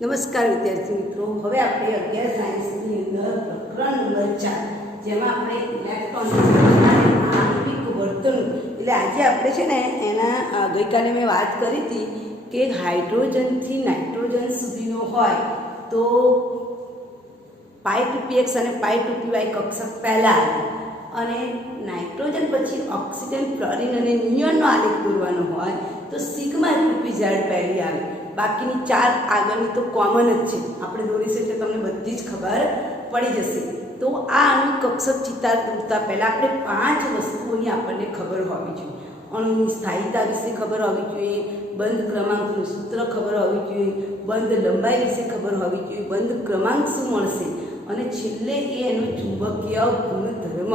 નમસ્કાર વિદ્યાર્થી મિત્રો, હવે આપણે 11 સાયન્સની અંદર પ્રકરણ નંબર 4 જેમાં આપણે ઇલેક્ટ્રોન આણ્વિક વર્તન એટલે આજે આપણે છે ને એના ગઈકાલે મેં વાત કરી હતી કે હાઇડ્રોજનથી નાઇટ્રોજન સુધીનો હોય તો π2px અને π2py કક્ષક પહેલાં અને નાઇટ્રોજન પછી ઓક્સિજન, ફ્લોરિન અને નિયોનનો આલેખ દોરવાનો હોય તો સિગ્મા 2pz પહેલી આવે. બાકીની 4 આગળની તો કોમન જ છે, આપણે દોરીશું એટલે તમને બધી જ ખબર પડી જશે. તો આ અણુ કક્ષક ચિતાર દોરતા પહેલાં આપણે 5 વસ્તુઓની આપણને ખબર હોવી જોઈએ. અણુની સ્થાયીતા વિશે ખબર હોવી જોઈએ, બંધ ક્રમાંકનું સૂત્ર ખબર હોવી જોઈએ, બંધ લંબાઈ વિશે ખબર હોવી જોઈએ, બંધ ક્રમાંક શું મળશે અને છેલ્લે એનો ચુંબકીય ગુણધર્મ.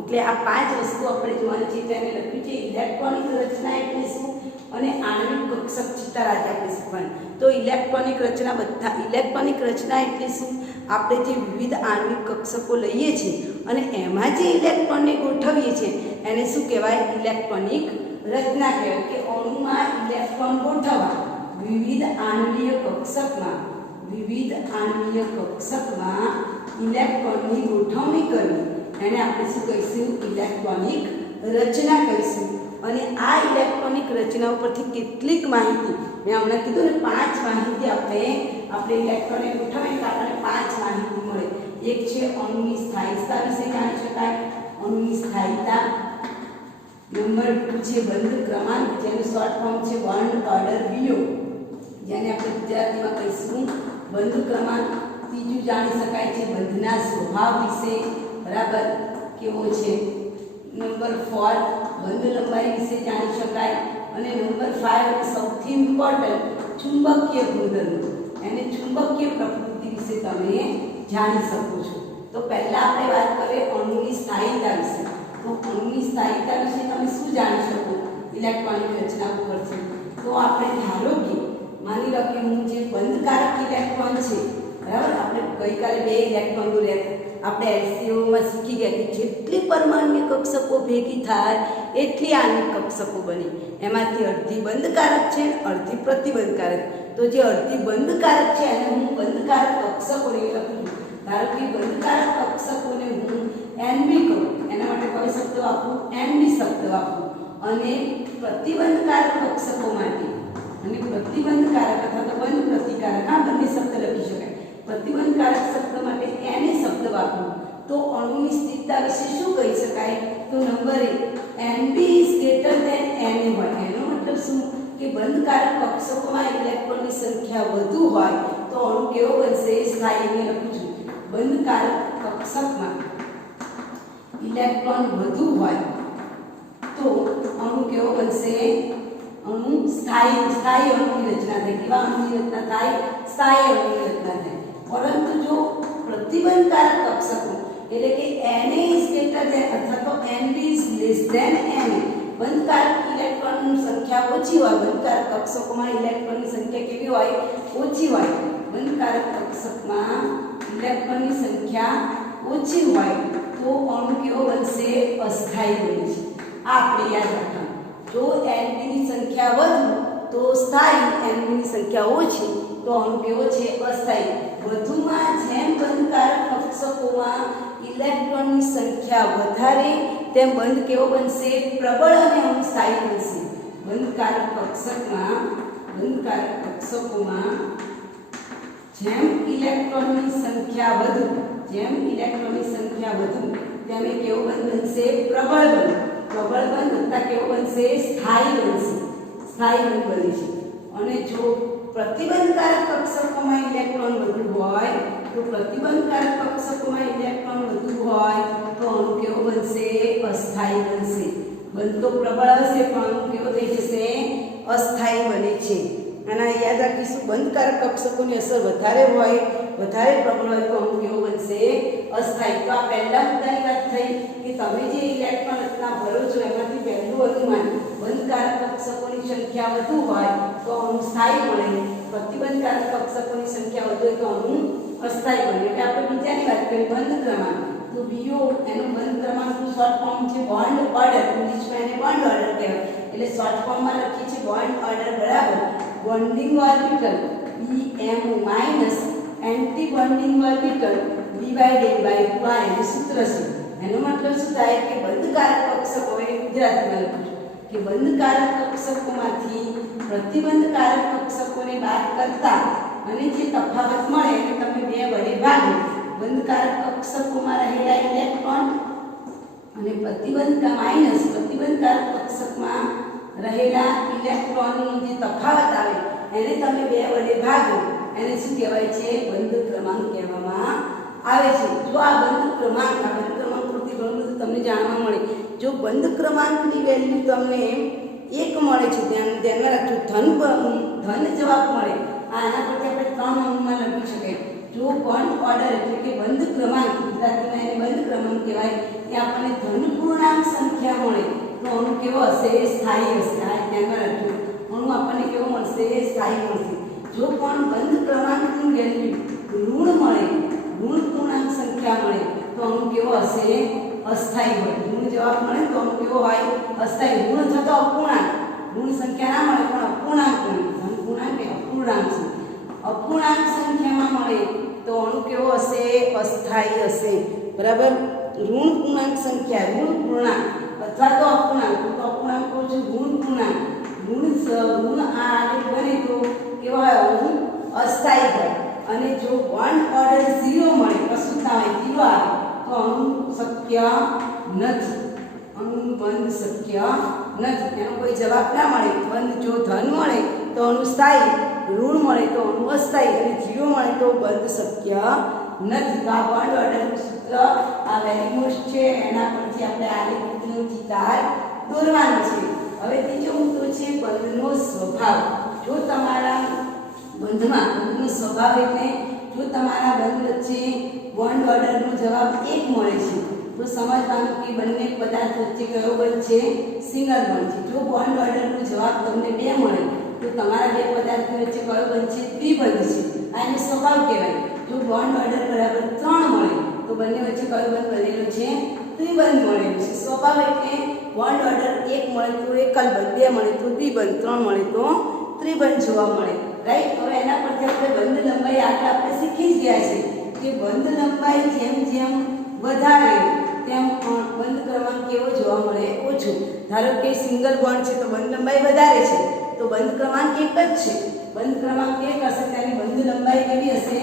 એટલે આ 5 વસ્તુ આપણે જોવાની છે. તેને લખ્યું છે ઇલેક્ટ્રોનિક રચના એટલે શું અને આણ્વિક કક્ષક ચિતાર આજે આપણે શીખવાનું. તો ઇલેક્ટ્રોનિક રચના એટલે શું? આપણે જે વિવિધ આણ્વિક કક્ષકો લઈએ છીએ અને એમાં જે ઇલેક્ટ્રોનને ગોઠવીએ છીએ એને શું કહેવાય? ઇલેક્ટ્રોનિક રચના કહેવાય. કે અણુમાં ઇલેક્ટ્રોન ગોઠવવા વિવિધ આણ્વીય કક્ષકમાં ઇલેક્ટ્રોનની ગોઠવણી કરવી એને આપણે શું કહીશું? ઇલેક્ટ્રોનિક રચના કહીશું. અને આ ઇલેક્ટ્રોનિક રચના ઉપરથી કેટલીક માહિતી મેં હમણાં કીધું ને 5 માહિતી આપણે ઇલેક્ટ્રોનને ગોઠવીએ તો આપણને 5 માહિતી મળે. એક છે અણુની સ્થાયીતા વિશે જાણી શકાય, અણુની સ્થાયીતા. નંબર 2 છે બંધ ક્રમાંક, જેનું શોર્ટ ફોર્મ છે બોન્ડ ઓર્ડર બીઓ, જેને આપણે ગુજરાતીમાં કહીશું બંધ ક્રમાંક. ત્રીજું જાણી શકાય છે બંધના સ્વભાવ વિશે, બરાબર, કેવો છે. નંબર 4 બંધ લંબાઈ વિશે જાણી શકાય. અને નંબર 5 સૌથી ઇમ્પોર્ટન્ટ ચુંબકીય ગુણધર્મ, એને ચુંબકીય પ્રકૃતિ વિશે તમે જાણી શકો છો. તો પહેલા આપણે વાત કરીએ અણુની સ્થાયીતા વિશે. તો અણુની સ્થાયીતા વિશે તમે શું જાણી શકો ઇલેક્ટ્રોનિક રચના ઉપરથી? તો આપણે ધારો કે માની લો કે હું જે બંધકારક ઇલેક્ટ્રોન છે, બરાબર, આપણે ગઈકાલે 2 ઇલેક્ટ્રોન દોર્યા હતા. આપણે એલસીઓમાં શીખી ગયા કે જેટલી પરમાણ્વીય કક્ષકો ભેગી થાય એટલી આણ્વિક કક્ષકો બની. એમાંથી અડધી બંધકારક છે, અડધી પ્રતિબંધકારક. તો જે અડધી બંધકારક છે એને હું બંધકારક કક્ષકોને લખું છું. ધારો કે બંધકારક કક્ષકોને હું NB કહું, એના માટે કયો શબ્દ વાપરું? NB શબ્દ વાપરું. અને પ્રતિબંધકારક કક્ષકો માટે અને પ્રતિબંધકારક અથવા તો બંધ પ્રતિકારક, આ બંને શબ્દ લખી શકાય. પ્રતિબંધકારક શબ્દ માટે એને શબ્દ વાપરો તો અણુની સ્થિરતા વિશે શું કહી શકાય? તો number 1 NB is greater than NA હોય. એનો મતલબ શું? કે બંધકારક કક્ષકોમાં ઇલેક્ટ્રોનની સંખ્યા વધુ હોય તો અણુ કેવો બનશે? સ્થાયી. મેં લખું છું બંધકારક કક્ષકમાં ઇલેક્ટ્રોન વધુ હોય તો અણુ કેવો બનશે? અણુ સ્થાયી અણુની રચના થાય. કેવા અણુની રચના થાય? સ્થાયી અણુની રચના થાય. પરંતુ જો પ્રતિબંધકારક કક્ષકો એટલે કે Na is greater than અથવા તો Nb is less than Na, બંધકારક ઇલેક્ટ્રોનની સંખ્યા ઓછી હોય, બંધકારક કક્ષકોમાં ઇલેક્ટ્રોનની સંખ્યા કેવી હોય? ઓછી હોય. બંધકારક કક્ષકમાં ઇલેક્ટ્રોનની સંખ્યા ઓછી હોય તો અણુ કેવો બનશે? અસ્થાયી બને છે. આ આપણે યાદ રાખવાનું. જો Nb ની સંખ્યા વધુ તો સ્થાયી, Nb ની સંખ્યા ઓછી તો અણુ કેવો છે? અસ્થાયી. વધુમાં જેમ બંધકારક કક્ષકોમાં ઇલેક્ટ્રોનની સંખ્યા વધારે તેમ બંધ કેવો બનશે? પ્રબળ અને અણુ સ્થાયી બનશે. બંધકારક કક્ષકોમાં જેમ ઇલેક્ટ્રોનની સંખ્યા વધુ તેમ એ કેવો બંધ બનશે? પ્રબળ બંધ. પ્રબળ બંધ વત્તા કેવો બનશે? સ્થાયી બનશે. સ્થાયી બંધ બને છે. અને જો પ્રતિબંધકારક કક્ષકોમાં ઇલેક્ટ્રોન વધુ હોય તો અણુ કેવો બનશે? અસ્થાયી બનશે. બંધ તો પ્રબળ હશે પણ અણુ કેવો થઈ જશે? અસ્થાયી બને છે. અને યાદ રાખીશું બંધકારક કક્ષકોની અસર વધારે હોય, વધારે પ્રબળ હોય તો અણુ કેવો બનશે? અસ્થાયી. તો આ પહેલા મુદ્દાની વાત થઈ કે તમે જે ઇલેક્ટ્રોન રચના ભરો છો એમાંથી પહેલું અનુમાન બંધકારક કક્ષકોની સંખ્યા વધુ હોય તો અણુ સ્થાયી બને, પ્રતિબંધકારક કક્ષકોની સંખ્યા વધુ હોય તો અણુ અસ્થાયી બને. એટલે આપણે બીજાની વાત કરીએ બંધ ક્રમાંક. તો બીઓ એનો બંધ ક્રમાંકનું શોર્ટ ફોર્મ છે બોન્ડ ઓર્ડર. ઇંગ્લિશમાં એને બોન્ડ ઓર્ડર કહેવાય. એટલે શોર્ટ ફોર્મમાં લખીએ છીએ બોન્ડ ઓર્ડર બરાબર bonding orbital EMO minus antibonding orbital divided by 2 આ એનું સૂત્ર છે. એનો મતલબ શું થાય કે બંધકારક કક્ષકો, એ ગુજરાતીમાં લખું છું કે બંધકારક કક્ષકોમાંથી પ્રતિબંધકારક કક્ષકોને બાદ કરતા અને જે તફાવત મળે એને તમે 2 વડે ભાગો. બંધકારક કક્ષકોમાં રહેલા ઇલેક્ટ્રોન અને પ્રતિબંધકારક કક્ષકમાં રહેલા ઇલેક્ટ્રોનનો જે તફાવત આવે એને તમે 2 વડે ભાગો. એને શું કહેવાય છે? બંધ ક્રમાંક કહેવામાં આવે છે. જો આ બંધ ક્રમાંક પરથી ઘણું બધું તમને જાણવા મળે. જો બંધ ક્રમાંકની વેલ્યુ તમને 1 મળે છે, ધ્યાનમાં રાખજો, ધન જવાબ મળે. આના પરથી આપણે 3 અંકમાં લખી શકાય. જો બોન્ડ ઓર્ડર એટલે કે બંધ ક્રમાંક, ગુજરાતીમાં એને બંધ ક્રમાંક કહેવાય, કે આપણને ધન પૂર્ણાંક સંખ્યા મળે તો અણુ કેવો હશે? સ્થાયી હશે. આ ધ્યાનમાં રાખજો, અણુ આપણને કેવો મળશે? સ્થાયી મળશે. જો પણ બંધ ક્રમાંકની વેલ્યુ ઋણ મળે, ઋણ પૂર્ણાંક સંખ્યા મળે તો અણુ કેવો હશે? અસ્થાયી હોય. ઋણ જવાબ મળે તો અણુ કેવો હોય? અસ્થાયી. ઋણ થતો અપૂર્ણાંક, ઋણ સંખ્યા ના મળે પણ અપૂર્ણાંક મળે. ધન પૂર્ણાંક કે અપૂર્ણાંક છે. અપૂર્ણાંક સંખ્યામાં મળે તો અણુ કેવો હશે? અસ્થાયી હશે. બરાબર. ઋણ પૂર્ણાંક સંખ્યા, ઋણ પૂર્ણાંક અથવા તો અપૂર્ણાંક, તો અપૂર્ણાંક કહું છું ઋણ પૂર્ણાંક, ઋણ આ બને તો કેવો હોય? અણુ અસ્થાયી હોય. અને જો બોન્ડ ઓર્ડર 0 મળે, કશું ના હોય, 0 આવે તો અણુ શક્ય નથી. અણુ બંધ શક્ય નથી. એનો કોઈ જવાબ ના મળે. બંધ જો ધન મળે તો અણુ સ્થાયી, ઋણ મળે તો અણુ અસ્થાયી, અને 0 મળે તો બંધ શક્ય નથી. તો આ બોન્ડ ઓર્ડરનું સૂત્ર આ વેરી મોસ્ટ છે. એના પરથી આપણે આ રીતનું ચિત્ર દોરવાનું છે. હવે ત્રીજો મુદ્દો છે બંધનો સ્વભાવ. જો તમારા બંધનો સ્વભાવ એટલે જો તમારા બંધ વચ્ચે બોન્ડ ઓર્ડરનો જવાબ 1 મળે છે તો સમજવાનું કે બંને પદાર્થ વચ્ચે કયો બંધ છે? સિંગલ બંધ છે. જો બોન્ડ ઓર્ડરનો જવાબ તમને 2 મળે તો તમારા 2 પદાર્થ વચ્ચે કયો બંધ છે? દ્વિબંધ છે. આ એનો સ્વભાવ કહેવાય. જો બોન્ડ ઓર્ડર બરાબર 3 મળે તો બંને વચ્ચે કયો બંધ બનેલો છે? દ્વિબંધ મળેલો છે. સ્વભાવ એટલે બોન્ડ ઓર્ડર 1 મળે તો એકલ બંધ, 2 મળે તો દ્વિબંધ, 3 મળે તો ત્રિબંધ જોવા મળે. રાઈટ. હવે એના પરથી આપણે બંધ લંબાઈ આગળ આપણે શીખી જ ગયા છે કે બંધ લંબાઈ જેમ જેમ વધારે તેમ બંધ ક્રમાંક કેવો જોવા મળે? ઓછો. ધારો કે સિંગલ બોન્ડ છે તો બંધ લંબાઈ વધારે છે તો બંધ ક્રમાંક 1 જ છે. બંધ ક્રમાંક 1 હશે તેની બંધ લંબાઈ કેવી હશે?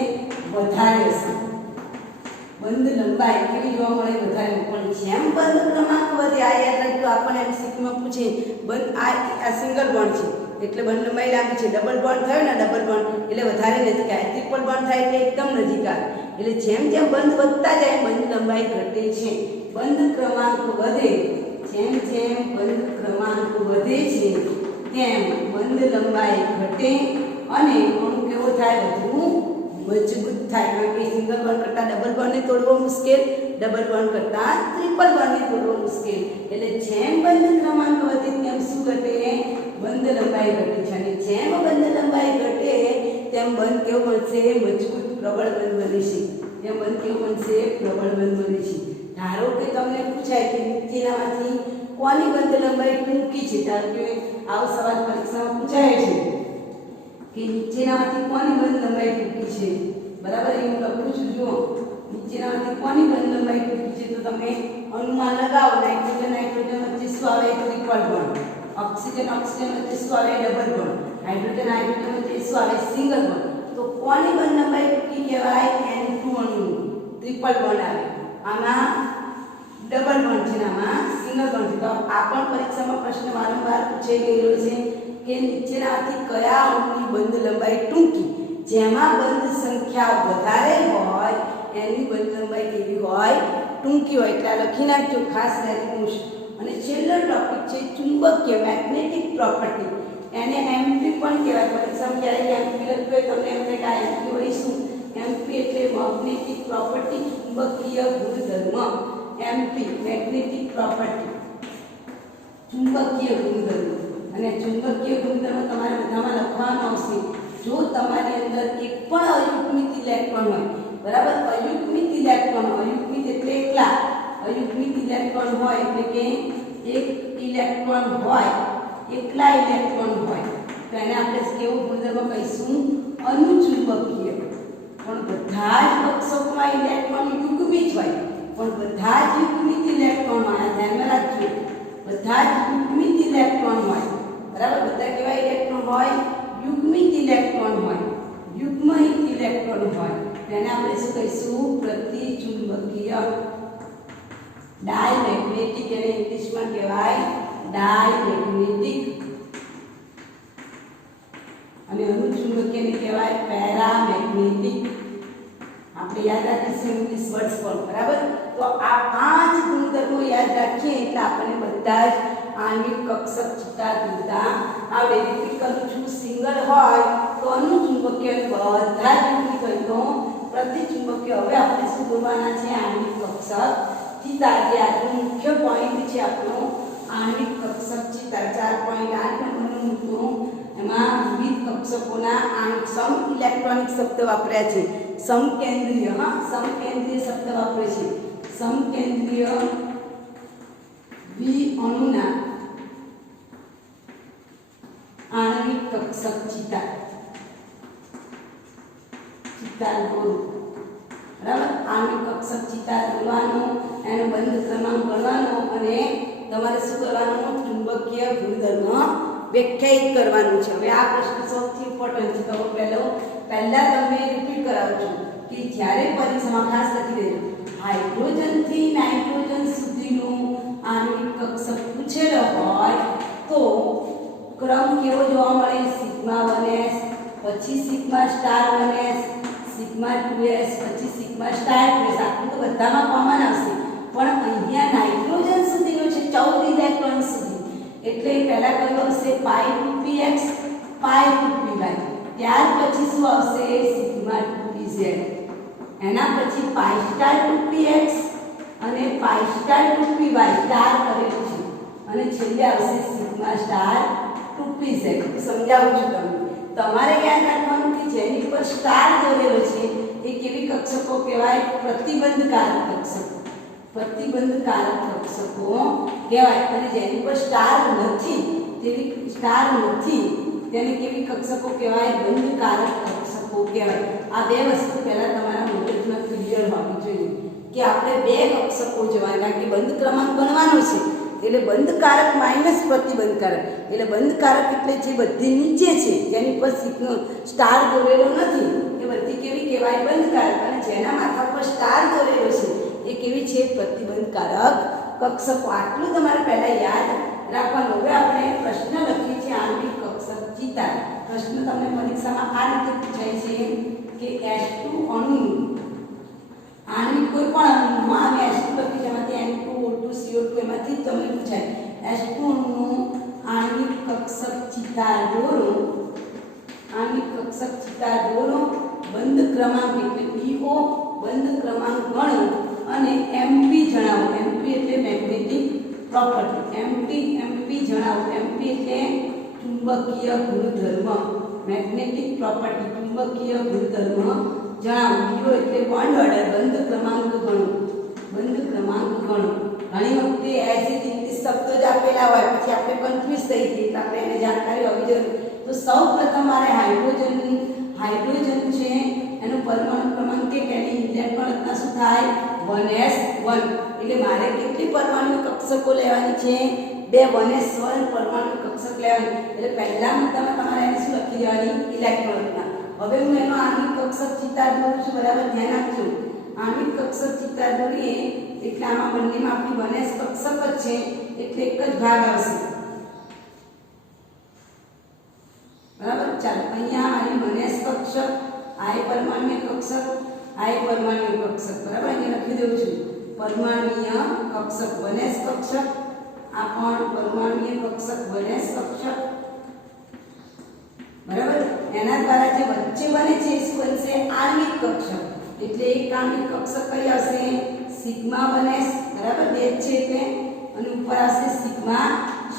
વધારે હશે. બંધ લંબાઈ કેવી જોવા મળે? વધારે. પણ જેમ બંધ ક્રમાંક વધે, આ યાદ રાખજો, આપણને એમસીક્યુમાં પૂછે બંધ આ સિંગલ બોન્ડ છે એટલે બંધ લંબાઈ લાંબી છે. ડબલ બોન્ડ થયો ને, ડબલ બોન્ડ એટલે વધારે નજીક આવે. ટ્રિપલ બોન્ડ થાય એટલે એકદમ નજીક આવે. એટલે જેમ જેમ બંધ વધતા જાય બંધ લંબાઈ ઘટે છે. બંધ ક્રમાંક વધે, જેમ જેમ બંધ ક્રમાંક વધે છે તેમ બંધ લંબાઈ ઘટે અને અણુ કેવો થાય? વધુ મજબૂત થાય. કારણ કે સિંગલ બોન્ડ કરતાં ડબલ બોન્ડને તોડવો મુશ્કેલ, ડબલ બોન્ડ કરતાં ટ્રિપલ બોન્ડને તોડવો મુશ્કેલ. એટલે જેમ બંધ ક્રમાંક વધે તેમ શું ઘટે? બંધ લંબાઈ ઘટે છે. અને જેમ બંધ લંબાઈ ઘટે તેમ બંધ કેવો બનશે? મજબૂત, પ્રબળ બંધ બને છે. તેમ બંધ કેવો બનશે? પ્રબળ બંધ બને છે. ધારો કે તમને પૂછાય કે નીચેનામાંથી કોની બંધ લંબાઈ ટૂંકી છે? ધારો કે આવો સવાલ પરીક્ષામાં પૂછાય છે કે નીચેનામાંથી કોની બંધ લંબાઈ ટૂંકી છે? બરાબર. એ હું લખું છું. જુઓ, નીચેનામાંથી કોની બંધ લંબાઈ ટૂંકી છે? તો તમે અનુમાન લગાવો. નાઇટ્રોજન વચ્ચે શું આવે? Triple bond. ઓક્સિજન વચ્ચે શું આવે? Double bond. હાઇડ્રોજન વચ્ચે શું આવે? Single bond. તો કોની બંધ લંબાઈ ટૂંકી કહેવાય? N2 અણુ ટ્રિપલ બોન્ડ આવે. આમાં ડબલ બોન્ડ છે, આમાં સિંગલ બોન્ડ છે. તો આ પણ પરીક્ષામાં પ્રશ્ન વારંવાર પૂછાઈ ગયેલો છે કે નીચેનામાંથી કયા અણુની બંધ લંબાઈ ટૂંકી? જેમાં બંધ સંખ્યા વધારે હોય એની બંધ લંબાઈ કેવી હોય? ટૂંકી હોય. એટલે લખી નાખજો ખાસ રેફરન્સ. અને છેલ્લો ટોપિક છે ચુંબકીય, મેગ્નેટિક પ્રોપર્ટી. એને એમપી પણ કહેવાય. પરીક્ષામાં ક્યારેક એમપી લખ્યું હોય તમને એમ કે આ એમપી હોય શું? એમપી એટલે મેગ્નેટિક પ્રોપર્ટી, ચુંબકીય ગુણધર્મ. એમપી મેગ્નેટિક પ્રોપર્ટી, ચુંબકીય ગુણધર્મ. અને ચુંબકીય ગુણધર્મ તમારે બધામાં લખવાનો આવશે. જો તમારી અંદર એક પણ અયુગ્મિત ઇલેક્ટ્રોન હોય, બરાબર, અયુગ્મિત ઇલેક્ટ્રોન, અયુગ્મિત એટલે એકલા, અયુગ્મિત ઇલેક્ટ્રોન હોય એટલે કે એક ઇલેક્ટ્રોન હોય, એકલા ઇલેક્ટ્રોન હોય તો એને આપણે કેવો ગુણધર્મ કહીશું? અનુચુંબકીય. પણ બધા જ કક્ષકોમાં ઇલેક્ટ્રોન યુગ્મિત હોય, પણ બધા જ યુગ્મિત ઇલેક્ટ્રોન હોય. ધ્યાનમાં રાખજો, બધા જ યુગ્મિત ઇલેક્ટ્રોન હોય. બરાબર, બધા કેવા ઇલેક્ટ્રોન હોય? યુગ્મિત ઇલેક્ટ્રોન હોય, યુગ્મિત ઇલેક્ટ્રોન હોય. તેને આપણે શું કહીશું? પ્રતિચુંબકીય. ડાયમેગ્નેટિક, એને ઇંગ્લિશમાં કહેવાય ડાયમેગ્નેટિક. અને અનુચુંબકીયને કહેવાય પેરામેગ્નેટિક. આપણે યાદ રાખીશું ઇંગ્લિશ વર્ડ્સ પણ. બરાબર, તો આ 5 ગુણધર્મો યાદ રાખીએ એટલે આપણને બધા જ આણ્વિક કક્ષક ચિતાર દોરતા આવડે. રિપીટ કરું છું, સિંગલ હોય તો અનુચુંબકીય, બધા જ યુનિટ હોય તો પ્રતિચુંબકીય. હવે આપણે શું દોરવાના છે? આણ્વિક કક્ષક ચિતાર. જે આજનો મુખ્ય પોઈન્ટ છે આપણો આણ્વિક કક્ષક ચિતાર. 4.8 નંબરનું મિત્રો એમાં વિવિધ કક્ષકોના આણ્વિક સમ ઇલેક્ટ્રોનિક શબ્દ વાપર્યા છે. સમકેન્દ્રીય, હા, સમકેન્દ્રીય શબ્દ વાપરે છે. સમકેન્દ્રીય દ્વિઅણુના આણ્વિક કક્ષક ચિતાર. ચિતાર દોરો. બરાબર, આણ્વિક કક્ષક ચિતાર દોરવાનો, એનો બંધ ક્રમાંક ગણવાનો અને તમારે શું કરવાનું? ચુંબકીય ગુણધર્મ વ્યાખ્યાયિત કરવાનું છે. હવે આ પ્રશ્ન સૌથી ઇમ્પોર્ટન્ટ છે. તો પહેલા તમે રિપીટ કરાવું છું કે જ્યારે પરીક્ષામાં ખાસ લખી દેજો, હાઇડ્રોજનથી નાઇટ્રોજન સુધીનું આણ્વિક કક્ષક પૂછેલો હોય તો ક્રમ કેવો જોવા મળે? સિગ્મા 1s, પછી sigma star 1s, sigma 2s, પછી સિગ્મા સ્ટાર 2s. આટલું તો બધામાં કોમન આવશે, પણ અહીંયા નાઇટ્રોજન સુધીનો છે 14 ઇલેક્ટ્રોન સુધી. એટલે પહેલા કયો હશે? પાઈ 2px, પાઈ 2py. ત્યાર પછી શું આવશે? Sigma 2pz. એના પછી પાઈ સ્ટાર 2px અને પાઈ સ્ટાર 2py સ્ટાર કરેલું છે, અને છેલ્લે આવશે સિગ્મા સ્ટાર 2pz. સમજાવું છું તમને. તમારે યાદ રાખવાનું કે જેની પર સ્ટાર દોરેલો છે એ કેવી કક્ષકો કહેવાય? પ્રતિબંધકારક કક્ષકો. પ્રતિબંધકારક કક્ષકો કહેવાય. અને જેની પર સ્ટાર નથી, તેને કેવી કક્ષકો કહેવાય? બંધકારક કક્ષકો કહેવાય. આ બે વસ્તુ પહેલા તમારા મગજમાં ક્લિયર હોવી જોઈએ કે આપણે બે કક્ષકો જોવાના. કારણ કે બંધ ક્રમાંક ગણવાનો છે એટલે બંધકારક માઇનસ પ્રતિબંધકારક. એટલે બંધકારક એટલે જે બધી નીચે છે, જેની પર સ્ટાર દોરેલો નથી, એ બધી કેવી કહેવાય? બંધકારક. અને જેના માથા પર સ્ટાર દોરેલો છે એ કેવી છે? પ્રતિબંધકારક કક્ષકો. આટલું તમારે પહેલા યાદ રાખવાનું. હવે આપણે પ્રશ્ન લખીએ છીએ આણ્વિક કક્ષક ચિતાર. પ્રશ્ન તમને પરીક્ષામાં આ રીતે પૂછાય છે કે H2 અણુ આણ્વિક કોઈ પણ અણુમાં અમે H2 લખી જેમાંથી N2O2 CO2 એમાંથી જ તમને પૂછાય. H2 અણુનું આણ્વિક કક્ષક ચિતાર દોરો. આણ્વિક કક્ષક ચિતાર દોરો. બંધ ક્રમાંક એટલે BO બંધ ક્રમાંક ગણો અને MP જણાવો. MP એટલે મેગ્નેટિક પ્રોપર્ટી. MP જણાવો. MP એટલે ચુંબકીય ગુણધર્મ. મેગ્નેટિક પ્રોપર્ટી, ચુંબકીય ગુણધર્મ જણાવો. BO એટલે બોન્ડ ઓર્ડર, બંધ ક્રમાંક ગણો. બંધ ક્રમાંક ગણો. ઘણી વખતે એસિડ ઇંગ્લિશ શબ્દો જ આપેલા હોય, પછી આપણે કન્ફ્યુઝ થઈ જઈએ, એટલે આપણે એને જાણકારી હોવી જોઈએ. તો સૌ પ્રથમ મારે હાઇડ્રોજન છે એનો પરમાણુ ક્રમાંક કે એની ઇલેક્ટ્રોન રચના શું થાય? 1s1. એટલે મારે કેટલી પરમાણુ કક્ષકો લેવાની છે? 2 1s1 પરમાણુ કક્ષક લેવાની. એટલે પહેલા મુદ્દામાં તમારે એને શું લખી દેવાની? ઇલેક્ટ્રોન રચના. હવે હું એનો આણ્વિક કક્ષક ચિતાર દોરું છું. બરાબર, ધ્યાન આપજો. આણ્વિક કક્ષક ચિતાર દોરીએ એટલે આમાં બંનેમાં આપણી 1s કક્ષક જ છે એટલે એક જ ભાગ આવશે. બરાબર, ચાલો અહીંયા મારી 1s કક્ષક, આ પરમાણ્વીય કક્ષક, આ પરમાણ્વીય કક્ષક. બરાબર, અહીંયા લખી દઉં છું પરમાણ્વીય કક્ષક 1s કક્ષક. આ પણ પરમાણ્વીય કક્ષક 1s કક્ષક. બરાબર, એના દ્વારા જે વચ્ચે બને છે શું બનશે? આણ્વિક કક્ષક. એટલે એક આણ્વિક કક્ષક કઈ આવશે? Sigma 1s. બરાબર, બે છે એટલે, અને ઉપર આવશે સિગ્મા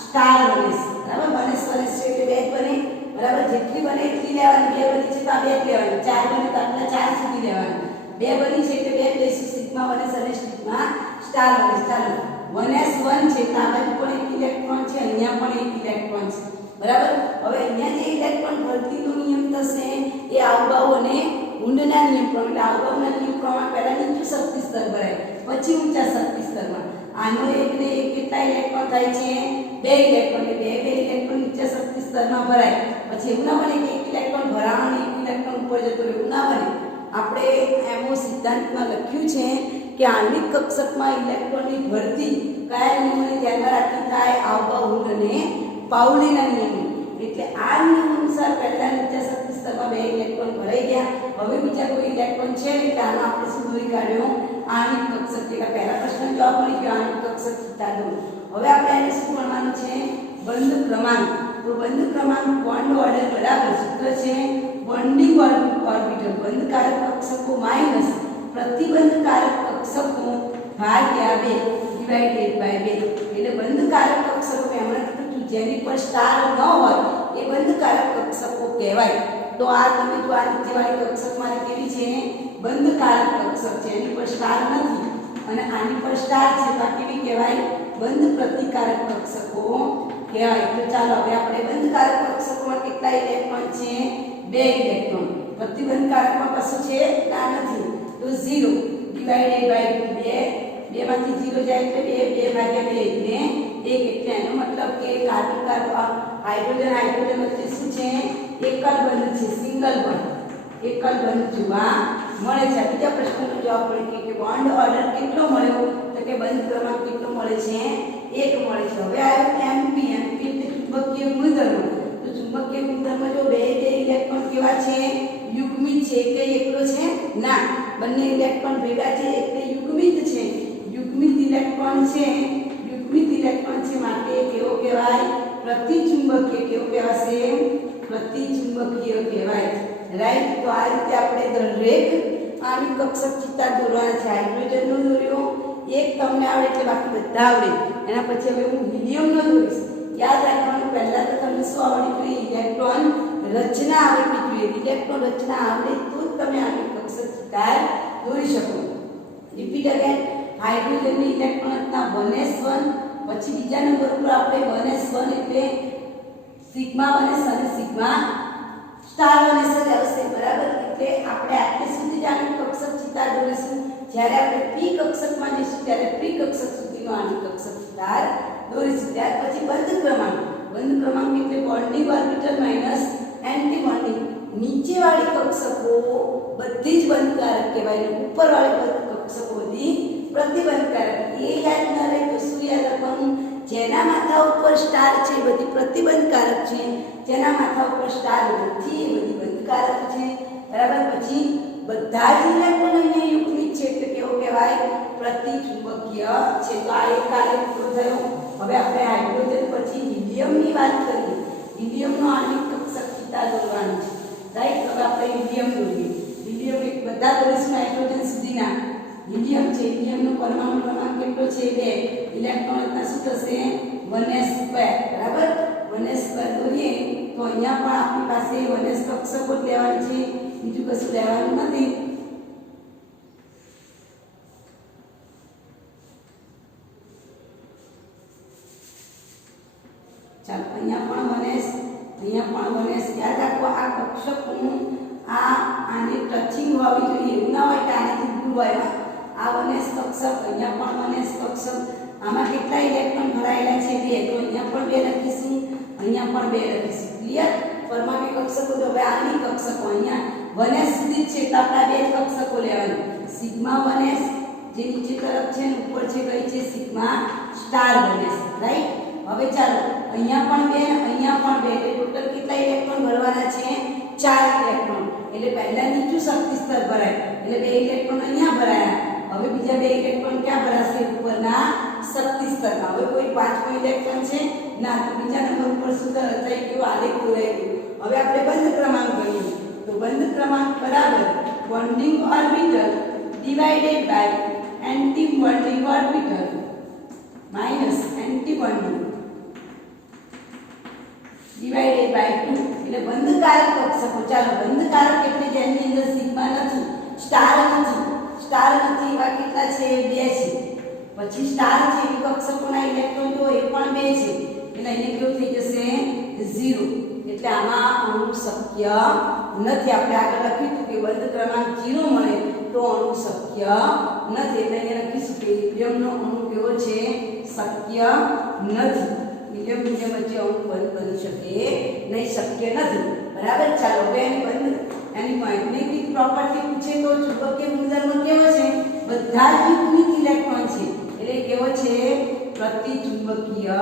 સ્ટાર 1s. બરાબર, 1s 1s છે એટલે બે બને. બરાબર, જેટલી બને એટલી લેવાની. બે બની છે તો આ બે લેવાની. 4 બને તો આપણે 4 સુધી લેવાની. બે બની છે એટલે બે લઈશું, સિગ્મા 1s અને સિગ્મા સ્ટાર 1s. ચાલો 1s1 છે તો આ બાજુ પણ એક ઇલેક્ટ્રોન છે, અહીંયા પણ એક ઇલેક્ટ્રોન છે. બરાબર. હવે અહીંયા જે ઇલેક્ટ્રોન ભરતીનો નિયમ થશે એ આવબાવ અને ઊંડના નિયમ પ્રમાણે, આવબાવના નિયમ પ્રમાણે પહેલા નીચું શક્તિ સ્તર ભરાય પછી ઊંચા શક્તિ સ્તરમાં. આનો એક ને એક કેટલા ઇલેક્ટ્રોન થાય છે? 2 ઇલેક્ટ્રોન. એટલે બે ઇલેક્ટ્રોન નીચા શક્તિ સ્તરમાં ભરાય. પછી એવું ના બને કે એક ઇલેક્ટ્રોન ભરાવાનો ને એક ઇલેક્ટ્રોન ઉપર જતો રહે, એવું ના બને. આપણે એમો સિદ્ધાંતમાં લખ્યું છે કે આણ્વિક કક્ષકમાં ઇલેક્ટ્રોનની ભરતી કયા નિયમોને ધ્યાનમાં રાખી થાય? આવબાવ, ઊંડ અને પાઉલીના નિયમો. એટલે આ નિયમ અનુસાર પહેલા નીચા શક્તિ સ્તરમાં 2 ઇલેક્ટ્રોન ભરાઈ ગયા. હવે બીજા કોઈ ઇલેક્ટ્રોન છે એટલે આનો આપણે શું દોરી કાઢ્યો? આણ્વિક કક્ષક. એટલે પહેલા પ્રશ્ન જવાબ મળી ગયો આણ્વિક કક્ષક ચિત્તા દોરો. હવે આપણે એને શું ભણવાનું છે? બંધ ક્રમાંક. તો બંધ ક્રમાંક બોન્ડ ઓર્ડર બરાબર સૂત્ર છે બોન્ડિંગ ઓર્બિટલ બંધકારક કક્ષકો માઈનસ પ્રતિબંધકારક કક્ષકો ભાગ્યા 2 ડિવાઇડેડ બાય 2. એટલે બંધકારક કક્ષકો હમણાં કીધું જેની પર સ્ટાર ન હોય એ બંધકારક કક્ષકો કહેવાય. તો આ તમે જો આ નીચેવાળી કક્ષક મારી કેવી છે? બંધકારક કક્ષક છે. એની પર સ્ટાર નથી અને આની પર સ્ટાર છે તો આ કેવી કહેવાય? બંધ પ્રતિકારક કક્ષકો કહેવાય. તો ચાલો હવે આપણે બંધકારક કક્ષકોમાં કેટલા ઇલેક્ટ્રોન છે? 2 ઇલેક્ટ્રોન. પ્રતિબંધકારકમાં કશું છે? ના નથી. તો 0 ડિવાઇડેડ બાય 2. 2 માંથી 0 જાય એટલે 2 ભાગ્યા 2 એટલે 1. એટલે એનો મતલબ કે કાર્બન હાઇડ્રોજન વચ્ચે શું છે? એકલ બંધ છે, સિંગલ બંધ. એકલ બંધ જોવા મળે છે. બીજા પ્રશ્નનો જવાબ મળે કે બોન્ડ ઓર્ડર કેટલો મળ્યો? તો કે બંધ ક્રમાંક કેટલો મળે છે? 1 મળે છે. હવે આવ્યો એમપી. એમપી એટલે ચુંબકીય ગુણધર્મ. તો ચુંબકીય ગુણધર્મ જો બે ઇલેક્ટ્રોન કેવા છે? યુગ્મિત છે. એટલે એકલો છે? ના, બંને ઇલેક્ટ્રોન ભેગા છે એટલે યુગ્મિત છે. યુગ્મિત ઇલેક્ટ્રોન છે માટે કેવો કહેવાય? પ્રતિચુંબકીય. કેવો કહેવાશે? પ્રતિચુંબકીય કહેવાય. રાઈટ. તો આ રીતે આપણે દરેક આણ્વિક કક્ષક ચિત્તા દોરવાના છે. હાઇડ્રોજનનો દોર્યો, એક તમને આવડે એટલે બાકી બધા આવડે. એના પછી હવે હું હિલિયમનો દોરીશ. યાદ રાખવાનું પહેલા તો તમને શું આવડવું જોઈએ? ઇલેક્ટ્રોન રચના આવડવી જોઈએ. ઇલેક્ટ્રોન રચના આવડે તો જ તમે આણ્વિક કક્ષક ચિત્તા દોરી શકો. Repeat again. હાઇડ્રોજનની ઇલેક્ટ્રોન રચના 1s1. પછી બીજા નંબર ઉપર આપણે 1s1 એટલે સિગ્મા 1s અને સિગ્મા સ્ટાર 1s જ આવશે. બરાબર. એટલે આપણે આટલે સુધી જ આણ્વિક કક્ષક ચિત્તા દોરીશું. જ્યારે આપણે પી કક્ષકમાં જઈશું ત્યારે પી કક્ષક સુધીનો આણ્વિક કક્ષક ચિત્તા દોરીશું. ત્યાર પછી બંધ ક્રમાંક. બંધ ક્રમાંક એટલે bonding orbital minus anti bonding. નીચેવાળી કક્ષકો બધી જ બંધકારક કહેવાય. ઉપરવાળી કક્ષકો બધી પ્રતિબંધકારક. એ યાદ ન રહે તો શું યાદ રાખવાનું? જેના માથા ઉપર સ્ટાર છે એ બધી પ્રતિબંધકારક છે, જેના માથા ઉપર સ્ટાર નથી એ બધી બંધકારક છે. બરાબર. પછી બધા જ ઇલેક્ટ્રોન અહીંયા યુગ્મિત છે એટલે કેવો કહેવાય? પ્રતિચુંબકીય છે. તો આ એક કાર્ય પૂરો થયો. હવે આપણે હાઇડ્રોજન પછી હિલિયમની વાત કરીએ. હિલિયમનો આણ્વિક કક્ષક ચિત્તા દોરવાનું છે. રાઈટ. હવે આપણે હિલિયમ દોરીએ. હિલિયમ એક બધા દોરીશું હાઇડ્રોજન સુધીના. હિલિયમ છે. હિલિયમનો પરમાણુ ક્રમાંક કેટલો છે? 2. ઇલેક્ટ્રોન રચના શું થશે? 1s2. બરાબર. 1s2 દોરીએ તો અહીંયા પણ આપણી પાસે 1s કક્ષકો જ લેવાની છે, બીજું કશું લેવાનું નથી. ચાલો અહીંયા પણ 1s, અહીંયા પણ 1s. યાદ રાખો આ કક્ષકનું આને ટચિંગ હોવી જોઈએ. એવું ના હોય કે આનાથી દૂર હોય. આ 1s કક્ષક, અહીંયા પણ 1s કક્ષક. આમાં કેટલા ઇલેક્ટ્રોન ભરાયેલા છે? 2. તો અહીંયા પણ 2 લખીશું, અહીંયા પણ 2 લખીશું. ક્લિયર? પરમાણુ કક્ષકો તો હવે આની કક્ષકો અહીંયા 1s સુધી છે તો આપણે 2 કક્ષકો લેવાની. સિગ્મા 1s જે નીચે તરફ છે ને ઉપર છે કઈ છે? Sigma star 1s. રાઈટ. હવે ચાલો અહીંયા પણ 2 અહીંયા પણ 2 એટલે ટોટલ કેટલા ઇલેક્ટ્રોન ભરવાના છે? 4 ઇલેક્ટ્રોન. એટલે પહેલા નીચું શક્તિ સ્તર ભરાય એટલે 2 ઇલેક્ટ્રોન અહીંયા ભરાયા. હવે બીજા 2 ઇલેક્ટ્રોન ક્યાં ભરાશે? ઉપરના શક્તિ સ્તરમાં. હવે કોઈ 5મો ઇલેક્ટ્રોન છે? ના. તો બીજા નંબર ઉપર શું થઈ ગયું? આલેખ દોરાઈ ગયું. હવે આપણે બંધ ક્રમાંક ગણીએ. તો બંધ ક્રમાંક બરાબર bonding orbital divided by antibonding orbital minus anti bonding divided by 2. એટલે બંધકારક કક્ષકો. ચાલો બંધકારક એટલે જેની અંદર સિગ્મા નથી, સ્ટાર નથી. સ્ટાર નથી એવા કેટલા છે? 2 છે. પછી સ્ટાર છે એ કક્ષકોના ઇલેક્ટ્રોન જો એ પણ 2 છે એટલે અહીંયા કેવું થઈ જશે? 0 એટલે આમાં અણુ શક્ય નથી. આપણે આગળ લખ્યું હતું કે બંધ ક્રમાંક 0 મળે તો અણુ શક્ય નથી. એટલે અહીંયા લખીશું કે હિલિયમનો અણુ કેવો છે? શક્ય નથી. હિલિયમ વચ્ચે અણુ બંધ બની શકે નહીં, શક્ય નથી. બરાબર. ચાલો હવે એની મેગ્નેટિક પ્રોપર્ટી પૂછે તો ચુંબકીય ગુણધર્મ કેવો છે? બધા જ યુગ્મિક ઇલેક્ટ્રોન છે એટલે કેવો છે? પ્રતિચુંબકીય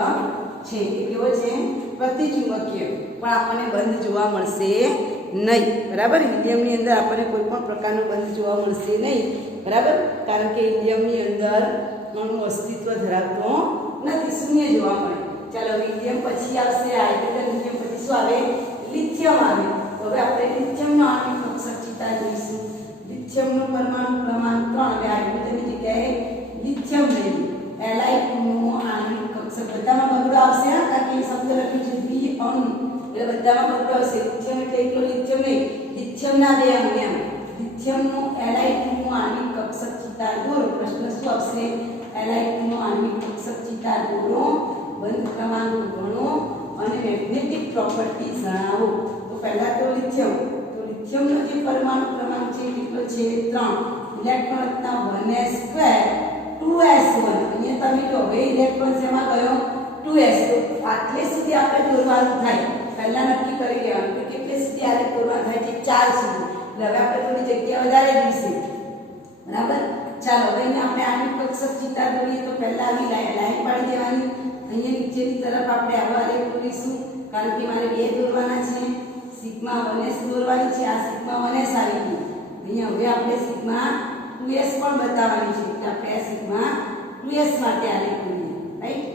છે. એ કેવો છે? પ્રતિચુંબકીય. પણ આપણને બંધ જોવા મળશે નહીં. બરાબર. હિલિયમની અંદર આપણને કોઈ પણ પ્રકારનો બંધ જોવા મળશે નહીં. બરાબર. કારણ કે હિલિયમની અંદર અણુ અસ્તિત્વ ધરાવતો નથી, શૂન્ય જોવા મળે. ચાલો હિલિયમ પછી આવશે હાઇડ્રોજન. હિલિયમ પછી શું આવે? લિથિયમ આવે. તો હવે આપણે લિથિયમનો આણ્વિક કક્ષક ચિતા જોઈશું. લિથિયમનો પરમાણુ ક્રમાંક 3 એટલે હાઇડ્રોજનની જગ્યાએ લિથિયમ લઈએ. Li2 નો આણ્વિક કક્ષક બધામાં બગડો આવશે, કારણ કે શબ્દ લખ્યું છે દ્વિ અણુ એટલે બધામાં બગડો આવશે. લિથિયમ એટલે એકલો લિથિયમ નહીં, લિથિયમના બે અણુ એમ. લિથિયમનો Li2 નો આણ્વિક કક્ષક ચિતા દોરો. પ્રશ્ન શું આવશે? Li2 નો આણ્વિક કક્ષક ચિતા દોરો, બંધ ક્રમાંક ગણો અને મેગ્નેટિક પ્રોપર્ટી જણાવો. તો પહેલા તો લિથિયમ. તો લિથિયમનો જે પરમાણુ ક્રમાંક છે કેટલો છે? 3. ઇલેક્ટ્રોન રચના 1s2 2s1. અહીંયા તમે જો હવે ઇલેક્ટ્રોન શેમાં ગયો? 2s. તો આટલે સુધી આપણે દોરવાનું થાય. પહેલા નક્કી કરી લેવાનું કે કેટલે સુધી આલે દોરવાનું થાય છે? 4 સુધી. એટલે હવે આપણે થોડી જગ્યા વધારે જોઈશે. બરાબર. ચાલો હવે આપણે આની કક્ષક ચિતા દોરીએ તો પહેલા આવી લાઈન પાડી દેવાની. અહીંયા નીચેની તરફ આપણે આવા આલેખ દોરીશું, કારણ કે મારે બે દોરવાના છે. સિગ્મા 1s દોરવાની છે. આ સિગ્મા 1s આવી ગઈ. અહીંયા હવે આપણે સિગ્મા 2s પણ બતાવવાની છે એટલે આપણે આ સિગ્મા 2s માટે આલેખ દોરીએ. રાઈટ.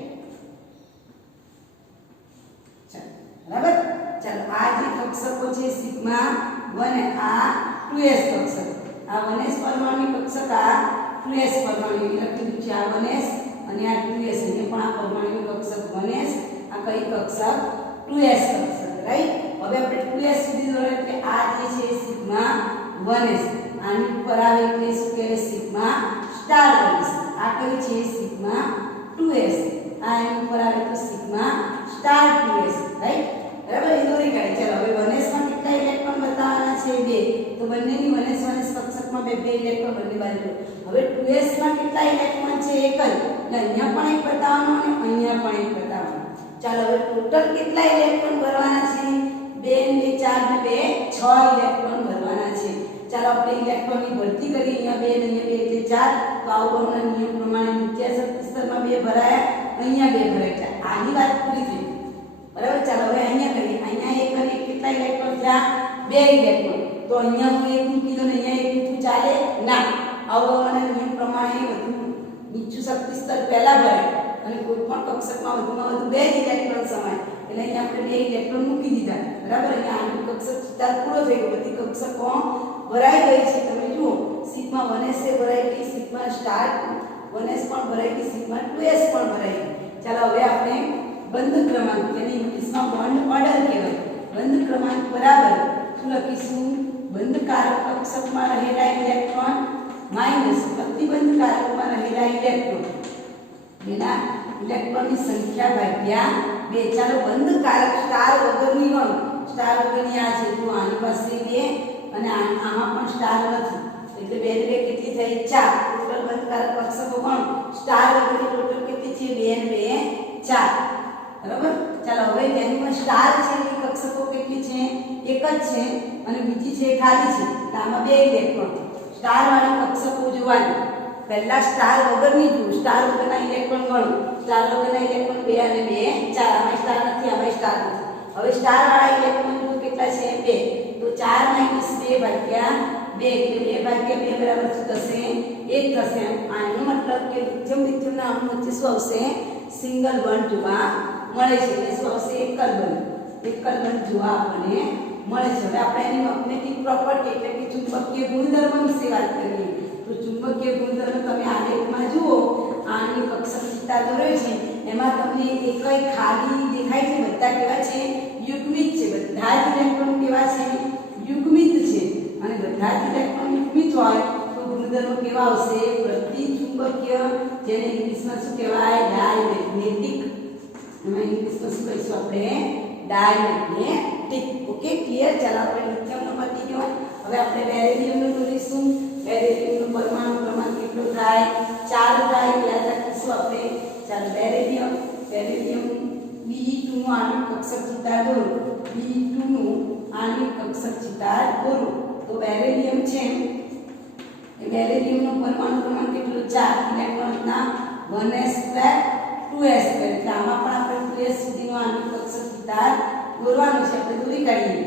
ચાલો બરાબર. ચાલો આ જે કક્ષકો છે સિગ્મા 1 આ 2s કક્ષક, આ 1s પરમાણુની કક્ષક, આ 2s પરમાણુ લખેલું છે. આ 1s અને આ 2s ને પણ આ પરમાણુની કક્ષક 1s, આ કઈ કક્ષક? 2s કક્ષક. રાઈટ. હવે આપણે 2s સુધી દોરે એટલે આ જે છે સિગ્મા 1s, આની ઉપર આવે એટલે શું કહેવાય? Sigma star 1s. આ કઈ છે? Sigma 2s. આ એની ઉપર આવે તો સિગ્મા સ્ટાર 2s. રાઈટ. બરાબર. એ દોરી કાઢી. ચાલો હવે 1s માં કેટલા ઇલેક્ટ્રોન બતાવવાના છે? 2. તો બંનેની 1s 1s કક્ષકમાં બે ઇલેક્ટ્રોન બંને બાજુ. હવે 2s માં કેટલા ઇલેક્ટ્રોન છે? એક જ. એટલે અહીંયા પણ એક બતાવવાનો અને અહીંયા પણ એક બતાવવાનો. ચાલો હવે ટોટલ કેટલા ઇલેક્ટ્રોન ભરવાના છે? 2 ને 4 ને 2 6 ઇલેક્ટ્રોન ભરવાના છે. ચાલો આપણે ઇલેક્ટ્રોનની ભરતી કરીએ. અહીંયા 2 ને અહીંયા 2 એટલે 4. તો આવું નિયમ પ્રમાણે નીચે શક્તિ સ્તરમાં 2 ભરાયા, અહીંયા 2 ભરાયા. આની વાત પૂરી થઈ. બરાબર. ચાલો હવે અહીંયા કરીએ. અહીંયા એક અને કેટલા ઇલેક્ટ્રોન થયા? 2 ઇલેક્ટ્રોન. તો અહીંયા હું એક મૂકી દઉં ને અહીંયા એક મૂકું, ચાલે ના? અવગણના નિયમ પ્રમાણે વધુ નીચું શક્તિ સ્તર પહેલા ભરાય અને કોઈ પણ કક્ષકમાં વધુમાં વધુ 2 ઇલેક્ટ્રોન સમાય એટલે અહીંયા આપણે 2 ઇલેક્ટ્રોન મૂકી દીધા. બરાબર. અહીંયા આનું કક્ષક ચિતાર પૂરો થઈ ગયો. બધી કક્ષકો ભરાઈ ગઈ છે. તમે જુઓ સિગ્મા 1s એ ભરાઈ ગઈ, સિગ્મા સ્ટાર 1s પણ ભરાઈ ગઈ, સિગ્મા 2s પણ ભરાઈ ગઈ. ચાલો હવે આપણે બંધ ક્રમાંક, તેને ઇંગ્લિશમાં બોન્ડ ઓર્ડર કહેવાય. બંધ ક્રમાંક બરાબર શું લખીશું? બંધકારક કક્ષકમાં રહેલા ઇલેક્ટ્રોન માઈનસ પ્રતિબંધ કારકમાં રહેલા ઇલેક્ટ્રોન, એના ઇલેક્ટ્રોનની સંખ્યા ભાગ્યા 2. ચાલો બંધકારક સ્ટાર વગરની ગણો. સ્ટાર વગરની આ છે. જો આની પાસે 2 અને આમાં પણ સ્ટાર નથી એટલે 2 ને 2 કેટલી થઈ? 4. ટોટલ બંધકારક કક્ષકો ગણો. સ્ટાર વગરની ટોટલ કેટલી છે? 2 ને 2 4. બરાબર. ચાલો હવે તેની સ્ટાર છે એની કક્ષકો કેટલી છે? એક જ છે અને બીજી છે ખાલી છે. તો આમાં 2 ઇલેક્ટ્રોન. સ્ટાર વાળી કક્ષકો જોવાની. પહેલા સ્ટાર વગરની જુઓ. સ્ટાર વગરના ઇલેક્ટ્રોન ગણો. સ્ટાર વગરના ઇલેક્ટ્રોન 2 અને 2 4. આમાં સ્ટાર નથી, આમાં સ્ટાર નથી. હવે સ્ટાર વાળા ઇલેક્ટ્રોન જુઓ કેટલા છે? 2. તો 4 - 2 ભાગ્યા 2 એટલે 2 ભાગ્યા 2 બરાબર શું થશે? 1 થશે. આનો મતલબ કે લિથિયમના અણુ વચ્ચે શું આવશે? સિંગલ બોન્ડ જોવા મળે છે. એટલે શું આવશે? એકલ બોન્ડ. એકલ બોન્ડ જોવા આપણને મળે છે. હવે આપણે એની મેગ્નેટિક પ્રોપર્ટી એટલે કે ચુંબકીય ગુણધર્મ વિશે વાત કરીએ. તો ચુંબકીય ગુણધર્મ તમે આલેખમાં જુઓ. આની કક્ષક ચિતા દોર્યો છે એમાં તમને એકય ખાલી દેખાય છે. બધા કેવા છે? યુગ્મિત છે. બધા જ ઇલેક્ટ્રોન કેવા છે? યુગ્મિત છે. અને બધા જ ઇલેક્ટ્રોન યુગ્મિત હોય તો ગુણધર્મ કેવા આવશે? પ્રતિચુંબકીય, જેને ઇંગ્લિશમાં શું કહેવાય? ડાયમેગ્નેટિક. એમાં ઇંગ્લિશમાં શું કહીશું આપણે? ડાયમેગ્નેટિક. Okay, clear? ચાલો આપણે લિથિયમનો પતી ગયો. હવે આપણે બેરિલિયમનું દોરીશું. બેરિલિયમનું પરમાણુ ક્રમાંક કેટલો થાય? 4 થાય. યાદ રાખીશું આપણે. ચાલો બેરિલિયમ Be2 નું આણ્વિક કક્ષક ચિતાર દોરો. Be2 નું આણ્વિક કક્ષક ચિતાર દોરો. તો બેરિલિયમ છે એ બેરિલિયમનો પરમાણુ ક્રમાંક કેટલો? 4. ઇલેક્ટ્રોનના 1s2 2s2. એટલે આમાં પણ આપણે 2s સુધીનો આણ્વિક કક્ષક ચિતાર દોરવાનો છે. આપણે દોરી કાઢીએ.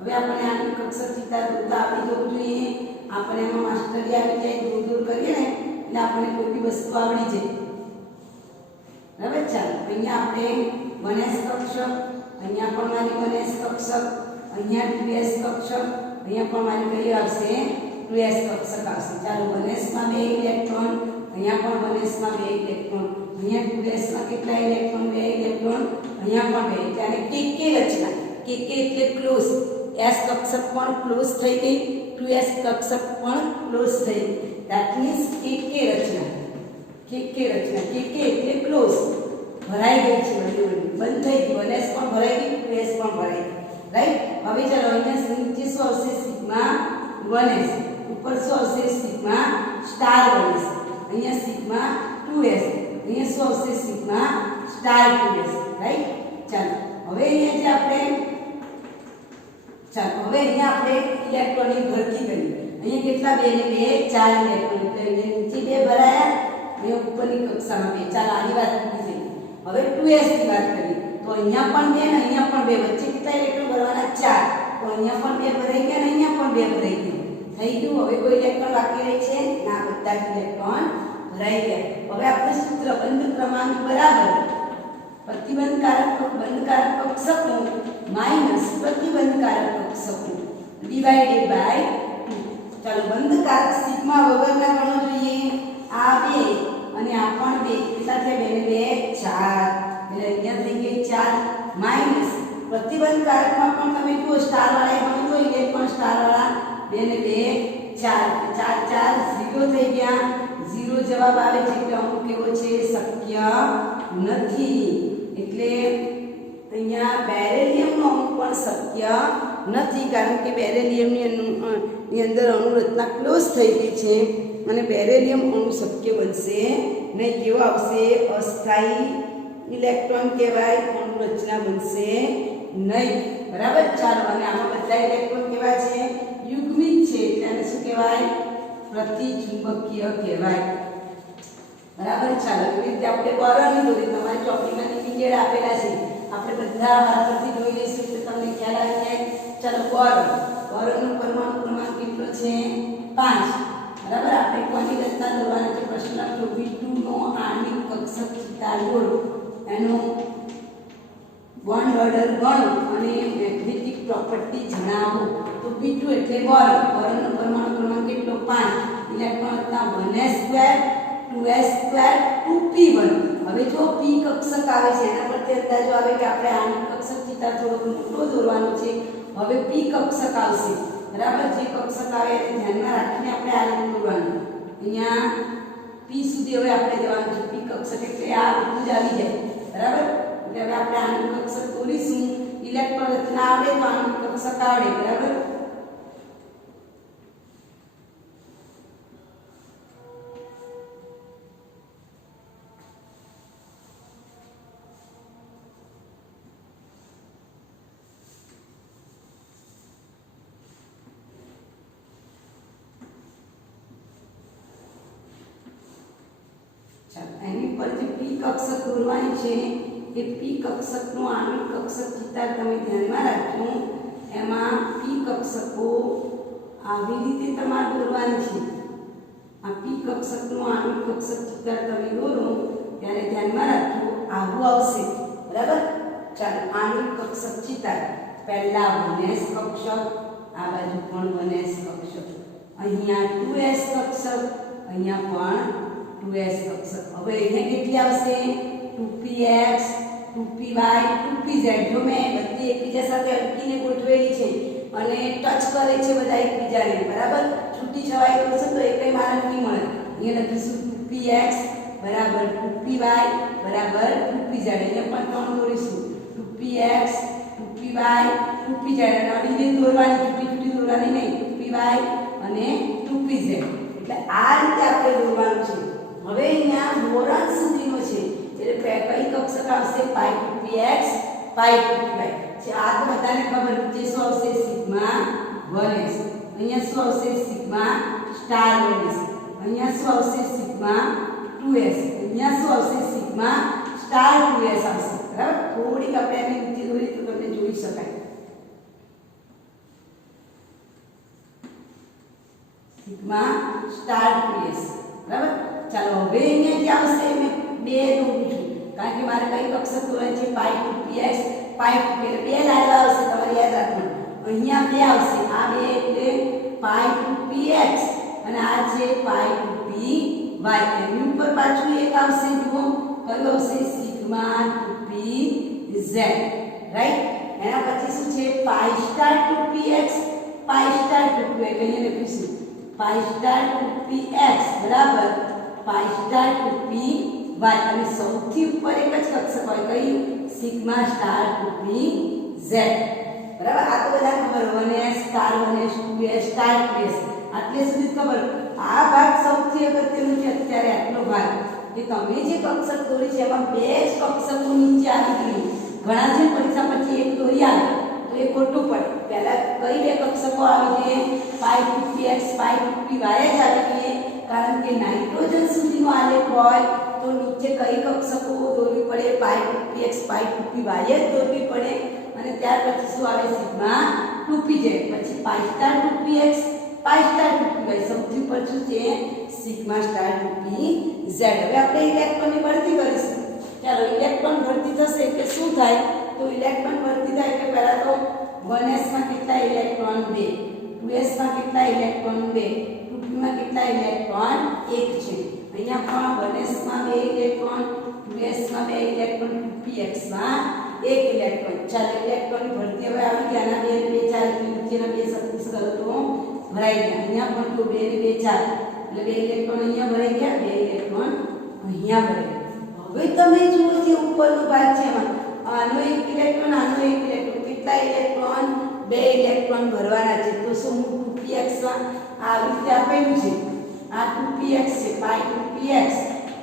હવે આપણે આણ્વિક કક્ષક ચિતાર દોરતા આવડી જવું જોઈએ. આપણે એમાં માસ્ટરી આવી જાય, દૂર દૂર કરીએ ને એટલે આપણે કોઈ બી વસ્તુ આવડી જાય. બરાબર? ચાલો અહીંયા આપણે 1s કક્ષક, અહીંયા પણ મારી 1s કક્ષક, અહીંયા 2s કક્ષક, અહીંયા પણ મારી કઈ આવશે? 2s કક્ષક આવશે. ચાલો 1s માં 2 ઇલેક્ટ્રોન, અહીંયા પણ 1s માં 2 ઇલેક્ટ્રોન, અહીંયા 2s માં કેટલા ઇલેક્ટ્રોન? 2 ઇલેક્ટ્રોન, અહીંયા પણ 2. એટલે કે રચના. કે એટલે ક્લોઝ. s કક્ષક પણ ક્લોઝ થઈ ગઈ, 2s કક્ષક પણ ક્લોઝ થઈ ગઈ. ધેટ મીન્સ કે રચના. કે રચના. કે એટલે ક્લોઝ. ભરાઈ ગઈ છે, બંધ થઈ ગઈ. 1s પણ ભરાઈ ગઈ, 2s પણ ભરાઈ ગઈ. રાઈટ? હવે ચાલો અહીંયા નીચે શું આવશે? Sigma 1s. ઉપર શું આવશે? Sigma star 1s. અહીંયા સિગ્મા 2s. અહીંયા શું આવશે? Sigma star 2s. રાઈટ? ચાલો હવે અહીંયા આપણે ઇલેક્ટ્રોનની ભરતી કરી. અહીંયા કેટલા? 2 ને 2 4 ઇલેક્ટ્રોન. એટલે અહીંયા નીચે 2 ભરાયા, અહીંયા ઉપરની કક્ષામાં 2. ચાલો આની વાત કરી. હવે 2s ની વાત કરીએ. તો અહીંયા પણ 2 ને અહીંયા પણ 2. વચ્ચે કેટલા ઇલેક્ટ્રોન ભરવાના? 4. તો અહીંયા પણ 2 ભરાઈ ગયા અને અહીંયા પણ 2 ભરાઈ ગયા. થઈ ગયું? હવે કોઈ ઇલેક્ટ્રોન બાકી રહી છે? ના, બધા જ ઇલેક્ટ્રોન ભરાઈ ગયા. હવે આપણે સૂત્ર બંધ ક્રમાંક બરાબર બંધકારક કક્ષકનું માઈનસ પ્રતિબંધકારક કક્ષકનું ડિવાઇડેડ બાય 2. ચાલો બંધકારક સિગ્મા વગરના ગણો જોઈએ. આ 2 અને આ પણ 2. કેટલા છે? 2 ને 2 4. એટલે અહીંયા થઈ ગઈ 4 માઈનસ પ્રતિબંધકારકમાં પણ તમે જુઓ સ્ટાર વાળા ગણો તો ઇલેક્ટ્રોન સ્ટાર વાળા 2 ને 2 4. 4 0 થઈ ગયા. 0 જવાબ આવે છે એટલે અમુક કેવો છે? શક્ય નથી. એટલે અહીંયા બેરિલિયમનો અણુ પણ શક્ય નથી, કારણ કે બેરિલિયમની અંદર અણુ રચના ક્લોઝ થઈ ગઈ છે અને બેરિલિયમ અણુ શક્ય બનશે નહીં. કેવો આવશે? અસ્થાયી ઇલેક્ટ્રોન કહેવાય. અણુ રચના બનશે નહીં. બરાબર? ચાલો અને આમાં બધા ઇલેક્ટ્રોન કેવા છે? યુગ્મિત છે. તેને શું કહેવાય? પ્રતિચુંબકીય કહેવાય. બરાબર? ચાલો એવી રીતે આપણે બોરોનની દોરી તમારી ચોપડીમાં નીચે આપેલા છે. આપણે બધા વારાફરતી જોઈ લઈશું એટલે તમને ખ્યાલ આવી જાય. ચાલો બોરોનનો પરમાણુ ક્રમાંક કેટલો છે? 5. બરાબર? આપણે કોની રચના દોરવાની છે? પ્રશ્ન લખો. B2 નો આણ્વિક કક્ષક ચિતાર દોરો. એનો બોન્ડ ઓર્ડર ગણો અને મેગ્નેટિક પ્રોપર્ટી જણાવો. તો B2 એટલે બોરોનનો પરમાણુ ક્રમાંક કેટલો? 5. ઇલેક્ટ્રોન રચના 1s2 2s2 2p1. હવે જો p કક્ષક આવે છે એના પરથી અંદાજો આવે કે આપણે આણ્વિક કક્ષક ચિતાર થોડો મોટો દોરવાનો છે. હવે p કક્ષક આવશે. બરાબર? જે કક્ષક આવે એને ધ્યાનમાં રાખીને આપણે આ રીતે દોરવાનું. અહીંયા p સુધી હવે આપણે જવાનું છે. p કક્ષક એટલે આ બધું જ આવી જાય. બરાબર? એટલે હવે આપણે આણ્વિક કક્ષક દોરીશું. ઇલેક્ટ્રોન રચના આવડે તો આણ્વિક કક્ષક આવડે. બરાબર? એની પર જે p કક્ષક દોરવાની છે એ p કક્ષકનો આણ્વિક કક્ષક ચિતાર તમે ધ્યાનમાં રાખજો. એમાં p કક્ષકો આવી રીતે તમારે દોરવાની છે. આ p કક્ષકનો આણ્વિક કક્ષક ચિતાર તમે દોરો ત્યારે ધ્યાનમાં રાખજો આવું આવશે. બરાબર? ચાલો આણ્વિક કક્ષક ચિતાર. પહેલા 1s કક્ષક, આ બાજુ પણ 1s કક્ષક, અહીંયા 2s કક્ષક, અહીંયા પણ 2s કક્ષક. હવે અહીંયા કેટલી આવશે? 2px 2py 2pz. જો મેં બધી એકબીજા સાથે અટકીને ગોઠવેલી છે અને ટચ કરે છે બધા એકબીજાને. બરાબર? છૂટી છવાઈ કરશે તો એ કંઈ માર્ક નહીં મળે. અહીંયા લખીશું 2px બરાબર 2py બરાબર 2pz. અહીંયા પણ 3 દોરીશું. 2p 2px 2py 2pz અડીને દોરવાની છૂટી દોરવાની નહીં 2py અને 2pz એટલે આ રીતે આપણે દોરવાનું છે હવે અહીંયા બોરોન સુધીનો છે એટલે કઈ કક્ષક આવશે પાઈ 2px પાઈ 2py છે આ તો બધાને ખબર છે શું આવશે સિગ્મા 1s અહીંયા શું આવશે સિગ્મા સ્ટાર 1s અહીંયા શું આવશે સિગ્મા 2s અહીંયા શું આવશે સિગ્મા સ્ટાર 2s આવશે બરાબર થોડીક આપણે એને ઊંચી દોરી તો તમને જોઈ શકાય સિગ્મા સ્ટાર 2s બરાબર ચાલો હવે અહીંયા જે આવશે મેં બે દોરું છું કારણ કે મારે કઈ કક્ષક દોરવાની છે પાઈ 2px પાઈ 2p એટલે બે લાડવા આવશે તમારે યાદ રાખવાનું અહીંયા બે આવશે આ બે એટલે પાઈ 2px અને આ છે પાઈ 2py એની ઉપર પાછું એક આવશે જુઓ કયું આવશે સિગ્મા 2pz રાઈટ એના પછી શું છે પાઈ સ્ટાર 2px પાઈ સ્ટાર 2py અહીંયા લખીશું પાઈ સ્ટાર 2px બરાબર પાઈ સ્ટાર 2py અને સૌથી ઉપર એક જ કક્ષક હોય કઈ સિગ્મા સ્ટાર 2pz બરાબર આ તો બધા ખબર 1s star 1s 2s star 2s આટલે સુધી ખબર આ ભાગ સૌથી અગત્યનો છે અત્યારે આટલો ભાગ કે તમે જે કક્ષક દોરી છે એમાં બે જ કક્ષકો નીચે આવી ગયું ઘણા છે પરીક્ષા પછી એક દોરી આવે તો એ ખોટું પડે પહેલા કઈ બે કક્ષકો આવી જોઈએ પાઈ 2px પાઈ 2py જ આવી જોઈએ કારણ કે નાઇટ્રોજન સુધીનો આલેખ હોય તો નીચે કઈ કક્ષકો દોરવી પડે પાઈ 2px પાઈ 2py જ દોરવી પડે અને ત્યાર પછી શું આવે સિગ્મા 2pz પછી પાઈ સ્ટાર 2px પાઈ સ્ટાર 2py સૌથી ઉપર શું છે સિગ્મા સ્ટાર 2pz હવે આપણે ઇલેક્ટ્રોનની ભરતી કરીશું ચાલો ઇલેક્ટ્રોન ભરતી થશે એટલે શું થાય તો ઇલેક્ટ્રોન ભરતી થાય એટલે પહેલા તો 1s માં કેટલા ઇલેક્ટ્રોન 2 2s માં કેટલા ઇલેક્ટ્રોન 2 2p માં કેટલા ઇલેક્ટ્રોન 1 છે અહીંયા પણ 1s માં 2 ઇલેક્ટ્રોન 2s માં 2 ઇલેક્ટ્રોન 2px માં 1 ઇલેક્ટ્રોન ચાલો ઇલેક્ટ્રોનની ભરતી હવે આવી ગયા ના 2 4 એટલે નીચેના બે સદિશ કરો તો ભરાઈ ગયા અહીંયા પણ તો 2 ને 2 4 એટલે 2 ઇલેક્ટ્રોન અહીંયા ભરાઈ ગયા 2 ઇલેક્ટ્રોન અહીંયા ભરાઈ હવે તમે જુઓ જે ઉપરનો ભાગ છે એમાં આનો એક ઇલેક્ટ્રોન આનો એક ઇલેક્ટ્રોન કેટલા ઇલેક્ટ્રોન 2 ઇલેક્ટ્રોન ભરવાના છે તો શું 2px માં આવી રીતે આપેલું છે આ 2px છે પાઈ 2px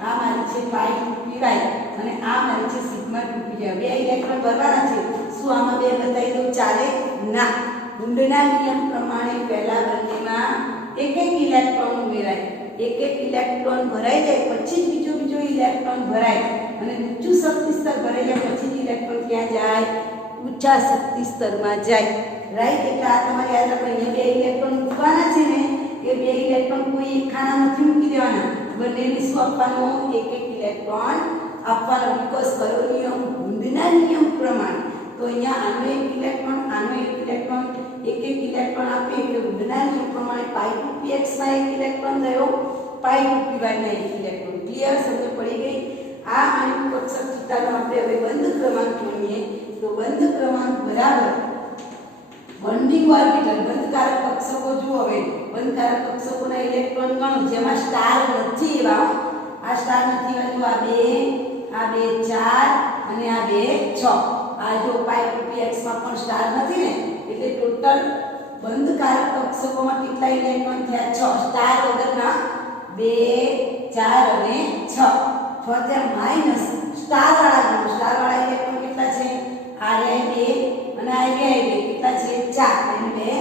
આ મારી છે પાઈ 2py અને આ મારી છે સિગ્મા 2pz બે ઇલેક્ટ્રોન ભરવાના છે શું આમાં બે બતાવી દઉં ચાલે ના ગુંડના નિયમ પ્રમાણે પહેલા બંનેમાં એક ઇલેક્ટ્રોન ઉમેરાય એક ઇલેક્ટ્રોન ભરાઈ જાય પછી બીજો ઇલેક્ટ્રોન ભરાય અને ઊંચું શક્તિ સ્તર ભરાઈ જાય પછી ઇલેક્ટ્રોન ક્યાં જાય ઊંચા શક્તિ સ્તરમાં જાય રાઈટ એટલે આ તમારે યાદ રાખવાનું અહીંયા બે ઇલેક્ટ્રોન મૂકવાના છે ને એ બે ઇલેક્ટ્રોન કોઈ એક ખાના નથી મૂકી દેવાના બંનેને શું આપવાનો એક ઇલેક્ટ્રોન આપવાનો બીકોઝ કયો નિયમ ગુંડના નિયમ પ્રમાણે તો અહીંયા આનો એક ઇલેક્ટ્રોન આનો એક ઇલેક્ટ્રોન એક ઇલેક્ટ્રોન આપે એટલે ગુંડના નિયમ પ્રમાણે પાઈ 2px માં એક ઇલેક્ટ્રોન થયો પાઈ 2py માં એક ઇલેક્ટ્રોન ક્લિયર સમજ પડી ગઈ આ આણ્વિક કક્ષક ચિત્રનો આપણે હવે બંધ ક્રમાંક જોઈએ તો બંધ ક્રમાંક બરાબર બોન્ડિંગ ઓર્બિટલ બંધકારક કક્ષકો જુઓ હવે બંધકારક કક્ષકોના ઇલેક્ટ્રોન ગણો જેમાં સ્ટાર નથી એવા આ સ્ટાર નથી એવા જો આ બે 4 અને આ બે 6 આ જો પાઈ 2px માં પણ સ્ટાર નથી ને એટલે ટોટલ બંધકારક કક્ષકોમાં કેટલા ઇલેક્ટ્રોન થયા 6 સ્ટાર વગરના 2 4 અને 6 ત્યાં માઈનસ સ્ટાર વાળા ઇલેક્ટ્રોન કેટલા છે આ રે 2 અને આ રે 2 કેટલા છે 4 અને 2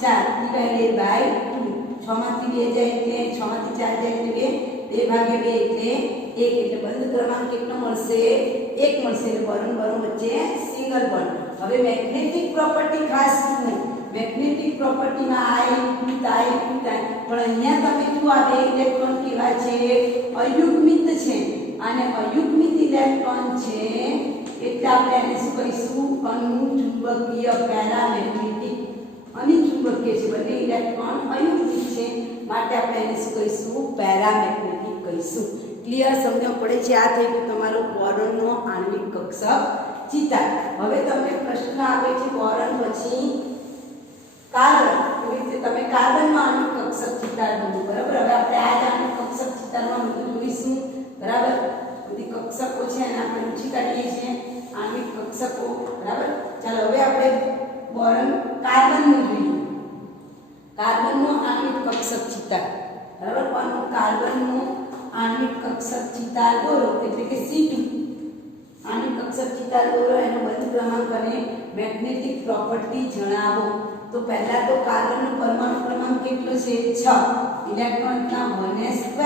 4 ડિવાઇડેડ બાય 2 6 માંથી 2 જાય એટલે 6 માંથી 4 જાય એટલે 2 ભાગ્યા 2 એટલે 1 એટલે બંધ ક્રમાંક કેટલો મળશે 1 મળશે એટલે બોરોન બોરોન વચ્ચે સિંગલ બોન્ડ હવે મેગ્નેટિક પ્રોપર્ટી ખાસ જુઓ મેગ્નેટિક પ્રોપર્ટીમાં પણ અહીંયા તમે જુઓ આ બે ઇલેક્ટ્રોન કેવા છે અયુગ્મિત છે અને અયુગ્મિત ઇલેક્ટ્રોન છે એટલે આપણે એને શું કહીશું અનુચુંબકીય પેરામેગ્નેટિક અનિચુંબકીય છે બંને ઇલેક્ટ્રોન અયુગ્મિત છે માટે આપણે એને શું કહીશું પેરામેગ્નેટિક કહીશું ક્લિયર સમજણ પડે છે આ થઈ ગયું તમારો બોરોનનો આણ્વિક કક્ષક ચિત્ર હવે તમને પ્રશ્ન આવે છે બોરોન પછી કાર્બન એવી રીતે તમે કાર્બનમાં આણ્વિક કક્ષક ચિત્ર દોરો બરાબર હવે આપણે આ આણ્વિક કક્ષક ચિત્રમાં બધું જોઈશું બરાબર બધી કક્ષકો છે અને આપણે ઊંચી કાઢીએ છીએ આણ્વિક કક્ષક કક્ષકો બરાબર. ચાલો હવે આપણે બોરોન કાર્બનનું જોઈએ. કાર્બનનો આણ્વિક કક્ષક ચિતાર બરાબર. કોનો કાર્બનનો આણ્વિક કક્ષક ચિતાર દોરો એટલે કે C2 આણ્વિક કક્ષક ચિતાર દોરો એનો બંધ ક્રમાંક અને મેગ્નેટિક પ્રોપર્ટી જણાવો. તો પહેલા તો કાર્બનનો પરમાણુ ક્રમાંક કેટલો છે 6 ઇલેક્ટ્રોનના 1s2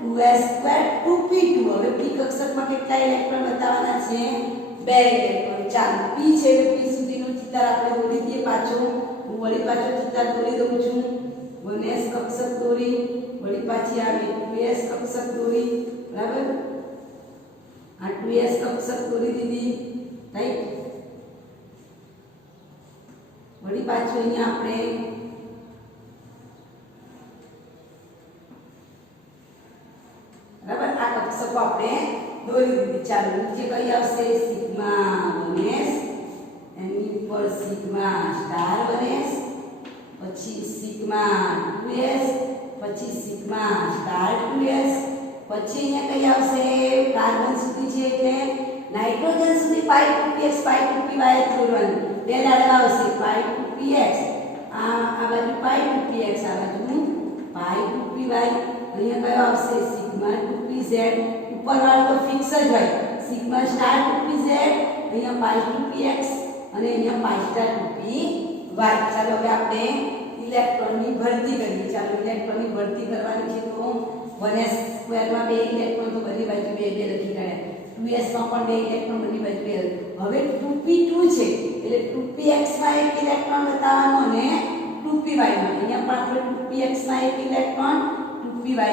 2s2 2p2. હવે p કક્ષકમાં કેટલા ઇલેક્ટ્રોન બતાવવાના છે 2 ઇલેક્ટ્રોન. ચાલો p છે એટલે p સુધીનો ચિતાર આપણે દોરી દઈએ. પાછો હું વળી પાછો ચિતાર દોરી દઉં છું. 1s કક્ષક દોરી વળી પાછી આવી 2s કક્ષક દોરી બરાબર. આ 2s કક્ષક દોરી દીધી રાઈટ. વળી પાછું અહીંયા આપણે બરાબર આ કક્ષકો આપણે દોરી દીધી. ચાલો નીચે કઈ આવશે સિગ્મા 1s એની ઉપર સિગ્મા સ્ટાર 1s પછી સિગ્મા 2s પછી સિગ્મા સ્ટાર 2s પછી અહીંયા કઈ આવશે કાર્બન સુધી છે એટલે નાઇટ્રોજન સુધી પાઈ 2px પાઈ 2py દોરવાનું. બે લાડવા આવશે પાઈ 2px આ બાજુ પાઈ 2px આ બાજુ પાઈ 2py. અહીંયા કયો આવશે સિગ્મા 2pz ઉપર વાળો તો ફિક્સ જ હોય સિગ્મા સ્ટાર 2pz અહીંયા પાઈ 2px અને અહીંયા પાઈ સ્ટાર 2py. ચાલો હવે આપણે ઇલેક્ટ્રોનની ભરતી કરીએ. ચાલો ઇલેક્ટ્રોનની ભરતી કરવાની છે તો 1s સ્ક્વેરમાં 2 ઇલેક્ટ્રોન તો બધી બાજુ 2 2 લખી કાઢ્યા. 2s માં પણ 2 ઇલેક્ટ્રોન બધી બાજુ 2. હવે 2p2 છે એટલે 2px માં એક ઇલેક્ટ્રોન બતાવવાનો અને 2py માં અહીંયા પણ આપણે 2px માં એક ઇલેક્ટ્રોન 2py માં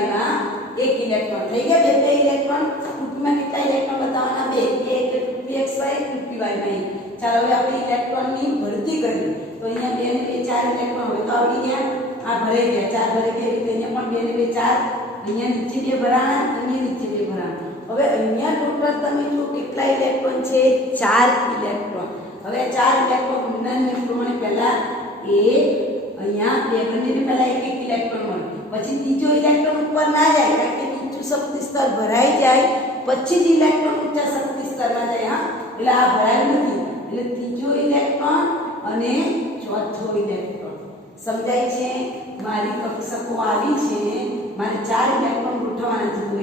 એક ઇલેક્ટ્રોન થઈ ગયા. બે ઇલેક્ટ્રોન 2p માં કેટલા ઇલેક્ટ્રોન બતાવવાના 2 એટલે 2px માં 2py માં 1. ચાલો હવે આપણે ઇલેક્ટ્રોનની ભરતી કરીએ. તો અહીંયા 2 ને 2 4 ઇલેક્ટ્રોન હોય તો આવડી ગયા. આ ભરાઈ ગયા 4 ભરાઈ ગયા. અહીંયા પણ 2 ને 2 4 અહીંયા નીચે 2 ભરાણા અહીંયા નીચે 2 ભરાણા. હવે અહીંયા ટોટલ તમે જો કેટલા ઇલેક્ટ્રોન છે 4 ઇલેક્ટ્રોન. હવે 4 ઇલેક્ટ્રોન ગુણનને પ્રમાણે પહેલા એ અહીંયા બે બંનેને પહેલા એક એક ઇલેક્ટ્રોન મળે. પછી ત્રીજો ઇલેક્ટ્રોન ઉપર ના જાય કારણ કે નીચું શક્તિ સ્તર ભરાઈ જાય પછી જ ઇલેક્ટ્રોન ઊંચા શક્તિ સ્તરમાં જાય. હા એટલે આ ભરાયું નથી એટલે ત્રીજો ઇલેક્ટ્રોન અને ચોથો ઇલેક્ટ્રોન. સમજાય છે? મારી કક્ષકો આવી છે મારે 4 ઇલેક્ટ્રોન ગોઠવવાના છે તો 1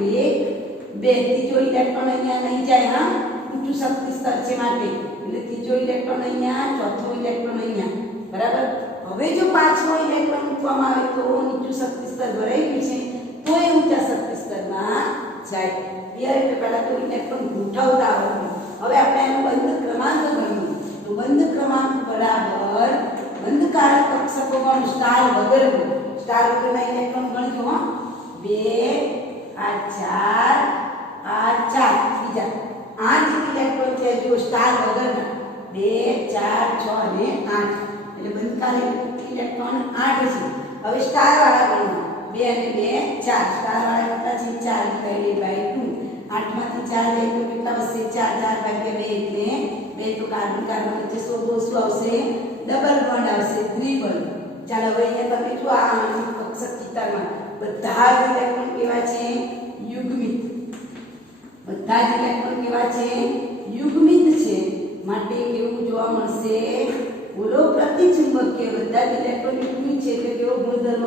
2 ત્રીજો ઇલેક્ટ્રોન અહીંયા નહીં જાય. હા ઊંચું શક્તિ સ્તર છે માટે એટલે ત્રીજો ઇલેક્ટ્રોન અહીંયા ચોથો ઇલેક્ટ્રોન અહીંયા બરાબર. હવે જો પાંચમો ઇલેક્ટ્રોન મૂકવામાં આવે તો નીચું શક્તિ સ્તર ભરાઈ ગયું છે તો એ ઊંચા શક્તિ સ્તરમાં જાય. એટલે પહેલા તો ઇલેક્ટ્રોન ગોઠવતા આવડતું. હવે આપણે એનો બંધ ક્રમાંક ગણ્યો તો બંધ ક્રમાંક બરાબર બંધકારક કક્ષકો ગણ સ્ટાર વગરનો. સ્ટાર વગરના ઇલેક્ટ્રોન ગણજો. હા 2 આ 4 આ 4 બીજા 8 ઇલેક્ટ્રોન છે જો સ્ટાર વગરના 2 4 6 અને 8 એટલે બંધકારક ઇલેક્ટ્રોન 8 છે. હવે સ્ટાર વાળા ગણો 2 અને 2 4 સ્ટાર વાળા કેટલા છે 4 / 2 8 માંથી 4 જાય તો કેટલા વધશે 4 4 ભાગ્યા 2 એટલે 2 તો કાર્બન કાર્બન વચ્ચે શોધો શું આવશે ડબલ બોન્ડ આવશે ત્રિબંધ. ચાલો હવે અહીંયા તમે જો આ કક્ષક ચિતારમાં બધા જ ઇલેક્ટ્રોન કેવા છે યુગ્મિત. બધા જ ઇલેક્ટ્રોન કેવા છે યુગ્મિત છે માટે કેવું જોવા મળશે બોલો પ્રતિચુંબકીય. બધા જ ઇલેક્ટ્રોન યુગ્મિત છે એટલે કેવો ગુણધર્મ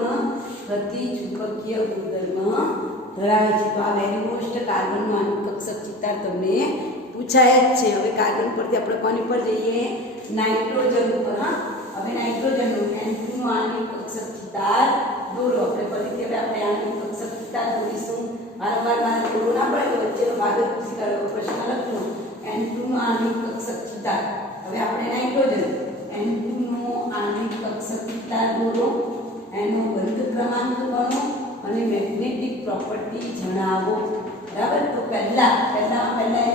પ્રતિચુંબકીય ગુણધર્મ ધરાવે છે. તો આ વેરી મોસ્ટ કાર્બનનો આણ્વિક કક્ષક ચિતાર તમને પૂછાય જ છે. હવે કાર્બન પરથી આપણે કોની પર જઈએ નાઇટ્રોજન ઉપર. હા હવે નાઇટ્રોજનનું N2 નું આણ્વિક કક્ષક ચિતાર દોરો. આપણે ફરીથી હવે આપણે આણ્વિક કક્ષક ચિતાર દોરીશું. વારંવાર મારે દોરો ના પડે વચ્ચેનો ભાગ જ પૂછી કાઢો પ્રશ્ન લખજો. N2 નું આણ્વિક કક્ષક ચિતાર. હવે આપણે નાઇટ્રોજન N2 નું આણ્વિક કક્ષક ચિતાર દોરો. એનો બંધ ક્રમાંક ગણો અને મેગ્નેટિક પ્રોપર્ટી જણાવો. બરાબર. તો પહેલા એ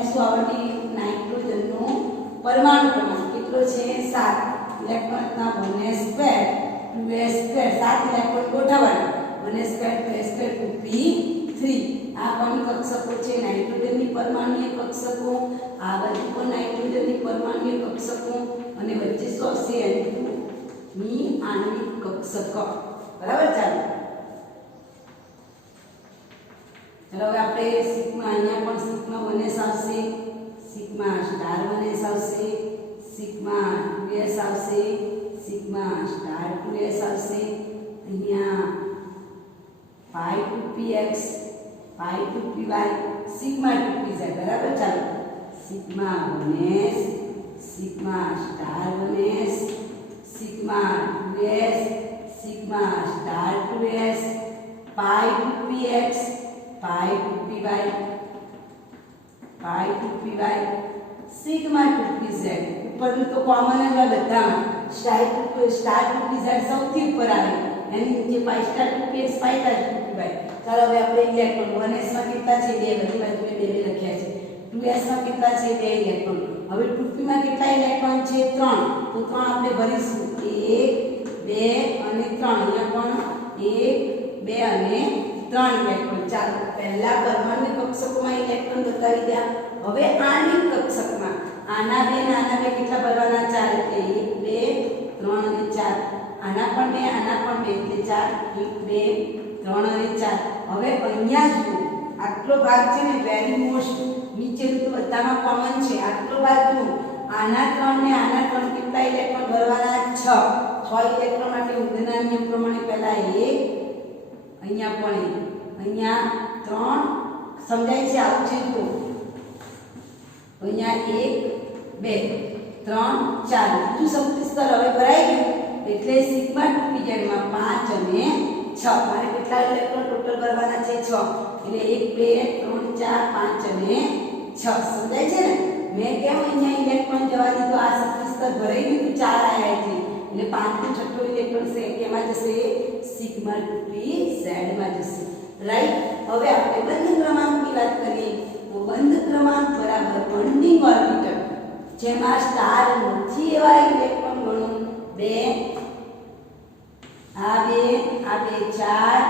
શું આવડી નાઇટ્રોજનનો પરમાણુ ક્રમાંક કેટલો છે 7 ઇલેક્ટ્રોનના 1s2 2s2 7 electron ગોઠવવાના 1s2 2s2 2p3. આ કોની કક્ષકો છે નાઇટ્રોજનની પરમાણુય કક્ષકો. આ બાજુ પણ નાઇટ્રોજનની પરમાણુય કક્ષકો અને વચ્ચે શું આવશે N2 ની આણ્વિક કક્ષક. બરાબર. ચાલો હવે આપણે સિગ્મા અહીંયા પણ સિગ્મા 1s આવશે સિગ્મા સ્ટાર 1s આવશે, સિગ્મા 2s આવશે, સિગ્મા સ્ટાર 2s આવશે, અહીંયા પાઈ 2px પાઈ 2py સિગ્મા 2pz બરાબર. ચાલો sigma 1s sigma star 1s sigma 2s sigma star 2s પાઈ 2px પાઈ 2py પાઈ 2py સિગ્મા 2pz. ઉપરનું તો કોમન જ હોય બધામાં. સ્ટાર 2pz સૌથી ઉપર આવે, એની નીચે પાઈ સ્ટાર 2px પાઈ સ્ટાર 2py. ચાલો હવે આપણે ઇલેક્ટ્રોન 1s માં કેટલા છે? 2 બધી બાજુએ 2 લખ્યા છે. 2s માં કેટલા છે? 2 ઇલેક્ટ્રોન. હવે 2p માં કેટલા ઇલેક્ટ્રોન છે? 3. તો 3 આપણે ભરીશું. 1 2 અને 3. અહીંયા પણ 1 2 અને 3 ઇલેક્ટ્રોન. ચાલો પહેલા પરમાણુ કક્ષકોમાં ઇલેક્ટ્રોન બતાવી દે. હવે આણ્વિક કક્ષકમાં આના બે કેટલા ભરવાના? 4. એટલે 1 2 3 અને 4. આના પણ 2 આના પણ 2 એટલે 4 1 2 3 અને 4. હવે અહીંયા જુઓ આટલો ભાગ છે ને વેરી મોસ્ટ નીચેનું તો બધામાં કોમન છે. આટલો ભાગ જુઓ આના 3 ને આના 3 કેટલા ઇલેક્ટ્રોન ભરવાના? 6 ઇલેક્ટ્રોન માટે ઉગના નિયમ પ્રમાણે પહેલા 1 અહીંયા પણ 1 અહીંયા 3 સમજાય છે? આવું છે જુઓ અહીંયા 1 2 3 4 બીજું સમૃદ્ધ સ્તર હવે ભરાઈ ગયું એટલે સિગ્મા 2pz માં 5 અને 6 મારે કેટલા ઇલેક્ટ્રોન ટોટલ ભરવાના છે? 6. એટલે 1 2 3 4 5 અને 6 સમજાય છે ને? મેં કેમ અહીંયા ઇલેક્ટ્રોન જવા દીધું? આ સમૃદ્ધ સ્તર ભરાઈ ગયું 4 આયા છે એટલે 5નો છઠ્ઠો ઇલેક્ટ્રોન છે કેમાં જશે? સિગ્મા 2pz માં જશે. રાઈટ. હવે આપણે બંધ ક્રમાંકની વાત કરીએ તો બંધ ક્રમાંક બરાબર બોન્ડિંગ ઓર્બિટલ જેમાં સ્ટાર નથી એવા ઇલેક્ટ્રોન ગણો 2 આ 2 4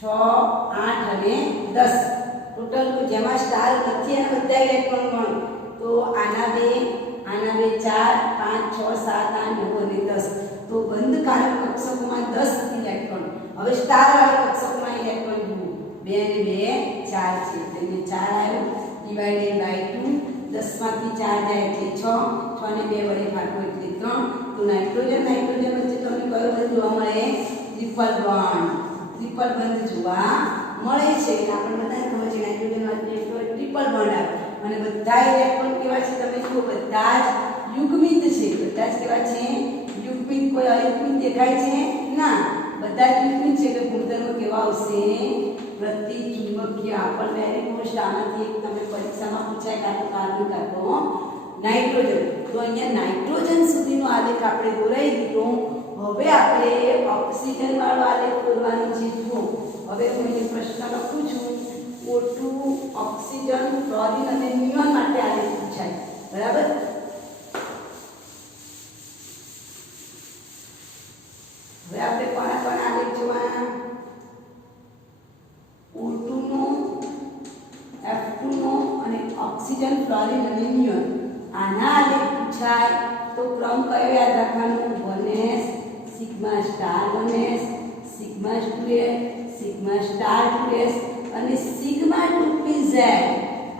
6 8 અને 10 ટોટલ જેમાં સ્ટાર નથી એના બધા ઇલેક્ટ્રોન ગણો તો આના 2 4 5 6 7 8 9 અને 10 તો બંધ કારક કક્ષકોમાં 10 ઇલેક્ટ્રોન. હવે સ્ટાર વાળા કક્ષકમાં ઇલેક્ટ્રોન જુઓ 2 અને 2 4 છે એટલે 4 આવ્યો ડિવાઇડેડ બાય 2 10 માંથી 4 જાય એટલે 6 ને 2 વડે ભાગો એટલે 3. તો નાઇટ્રોજન વચ્ચે તમને કયો બંધ જોવા મળે? ટ્રિપલ બંધ જોવા મળે છે. આપણે બધાને ખબર છે નાઇટ્રોજન વચ્ચે ટ્રિપલ બોન્ડ આવે અને બધા ઇલેક્ટ્રોન કેવા છે? તમે જુઓ બધા જ યુગ્મિત છે. બધા જ કેવા છે? યુગ્મિત. કોઈ અયુગ્મિત દેખાય છે? ના, બધા જ યુગ્મિત છે. એટલે ગુણધર્મ કેવા આવશે? પ્રતિચુંબકીય. આપણ વેરી મોસ્ટ આમાંથી એક તમે પરીક્ષામાં પૂછાય કાં તો કાર્બન કાં તો નાઇટ્રોજન. તો અહીંયા નાઇટ્રોજન સુધીનો આલેખ આપણે દોરાઈ દીધો. હવે આપણે ઓક્સિજન વાળો આલેખ દોરવાનો છે. જુઓ હવે હું અહીં પ્રશ્ન લખું છું O2 ઓક્સિજન ક્લોરીન અને નિયોન માટે આલેખ પૂછાય. બરાબર. હવે આપણે કોના આલેખ જોવાના? O2 નો F2 નો અને ઓક્સિજન ક્લોરીન અને નિયોન આના આલેખ પૂછાય તો ક્રમ કયો યાદ રાખવાનો? 1s sigma star 1s sigma 2s sigma star 2s અને સિગ્મા 2pz.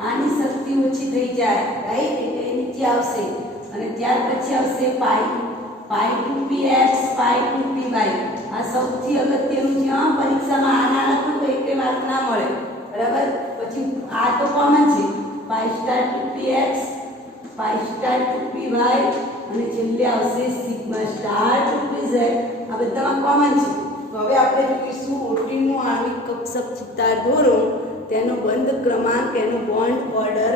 આની શક્તિ ઓછી થઈ જાય રાઈટ એટલે નીચે આવશે અને ત્યાર પછી આવશે પાઈ 2px પાઈ 2py. આ સૌથી અગત્યનું છે. પરીક્ષામાં આના લખું તો એક માર્ક ના મળે. બરાબર. પછી આ તો કોમન છે પાઈ સ્ટાર 2px પાઈ સ્ટાર 2py અને છેલ્લે આવશે સિગ્મા સ્ટાર 2pz. આ બધામાં કોમન છે. તો હવે આપણે જોઈશું O2 નું આણ્વિક કક્ષક ચિત્તાર દોરો, તેનો બંધ ક્રમાંક, એનો બોન્ડ ઓર્ડર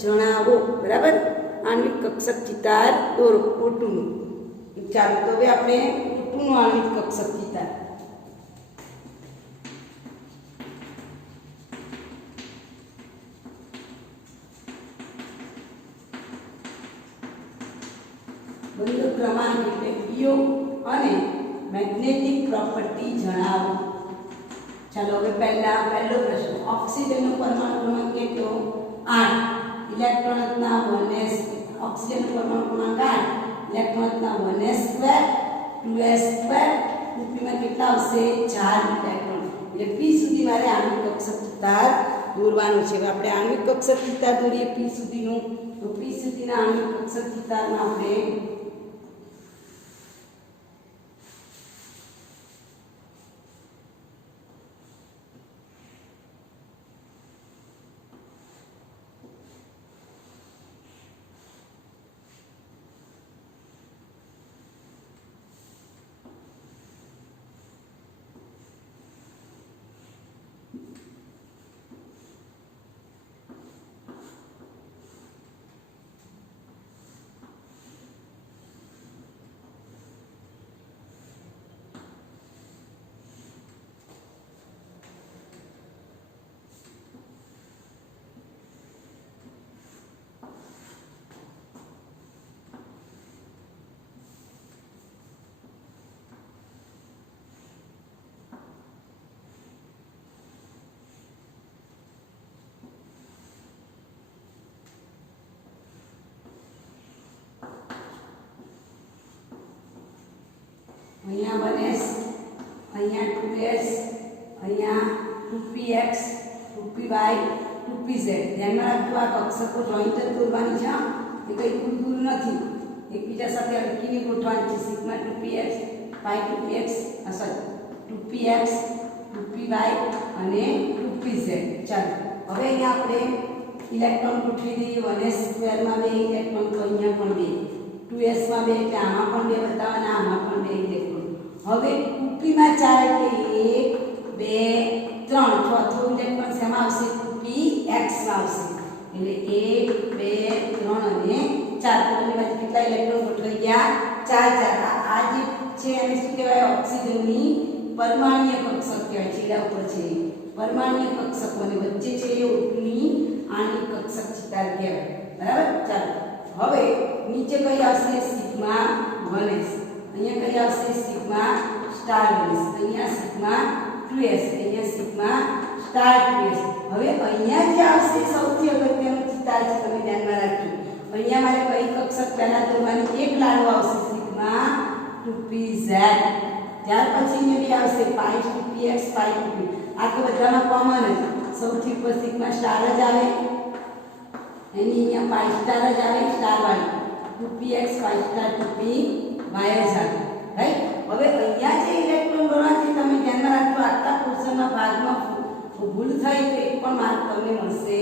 જણાવો. બરાબર. આણ્વિક કક્ષક ચિત્તાર દોરો O2 નું. ચાલો તો હવે આપણે O2 નું આણ્વિક કક્ષક ચિત્તાર બંધ ક્રમાંક એટલે પીઓ અને મેગ્નેટિક પ્રોપર્ટી જણાવો. ચાલો હવે પહેલો પ્રશ્ન ઓક્સિજનનો પરમાણુ ક્રમાંક કેટલો? 8. ઇલેક્ટ્રોન રચના 1s. ઓક્સિજન પરમાણુ ક્રમાંક 8. ઇલેક્ટ્રોન રચના 1s2 2s2 માં કેટલા આવશે? 4 ઇલેક્ટ્રોન. એટલે p સુધી મારે આણ્વિક કક્ષક ચિત્તાર દોરવાનો છે. હવે આપણે આણ્વિક કક્ષક ચિતાર દોરીએ P સુધીનું. તો P સુધીના આણ્વિક કક્ષક ચિતારમાં આપણે અહીંયા 1s, અહીંયા 2s, અહીંયા 2px, 2py, 2pz. ધ્યાનમાં રાખજો આ કક્ષકો જોઈન્ટ જ દોરવાની છે. એ કંઈ દૂર નથી, એકબીજા સાથે અડકીને ગોઠવાની છે. સિગ્મા 2px, પાઈ 2px, સોરી 2px, 2py અને 2pz. ચાલો હવે અહીંયા આપણે ઇલેક્ટ્રોન ગોઠવી દઈએ. 1s સ્ક્વેરમાં 2 ઇલેક્ટ્રોન, તો અહીંયા પણ 2, 2s માં 2 એટલે આમાં પણ 2 બતાવવાના, આમાં પણ 2 ઇલેક્ટ્રોન. હવે 2p માં 4 એટલે 1 2 3, ચોથો ઇલેક્ટ્રોન શેમાં આવશે? 2px માં આવશે. એટલે 1 2 3 અને 4. તો બાજુ કેટલા ઇલેક્ટ્રોન ગોઠવાઈ ગયા? 4 4. આ જે છે એને શું કહેવાય? ઓક્સિજનની પરમાણ્વીય કક્ષક કહેવાય છે. એના ઉપર છે પરમાણ્વીય કક્ષકો અને વચ્ચે છે એ ઓટની આણ્વિક કક્ષક ચિતાર કહેવાય. બરાબર. ચાલો હવે નીચે કઈ આવશે? Sigma 1s. અહીંયા કઈ આવશે? Sigma star 1s. અહીંયા સિગ્મા 2s, અહીંયા સિગ્મા સ્ટાર 2s. હવે અહીંયા જે આવશે સૌથી અગત્યનું ચિતાર છે, તમે ધ્યાનમાં રાખજો. અહીંયા મારે કઈ કક્ષક પહેલા દોરવાની? એક લાડુ આવશે સિગ્મા 2pz. ત્યાર પછી અહીંયા બી આવશે પાઈ 2px, પાઈ 2p. આ તો બધામાં કોમન જ. સૌથી ઉપર સિગ્મા સ્ટાર જ આવે, એની અહીંયા પાઈ સ્ટાર જ આવે, સ્ટાર વાળી 2px, પાઈ સ્ટાર 2p વાય જ આવે. રાઈટ. હવે અહીંયા જે ઇલેક્ટ્રોન દોરવાથી તમે ધ્યાનમાં રાખજો, આટલા પોર્શનના ભાગમાં ભૂલ થાય તો એક પણ માર્ક તમને મળશે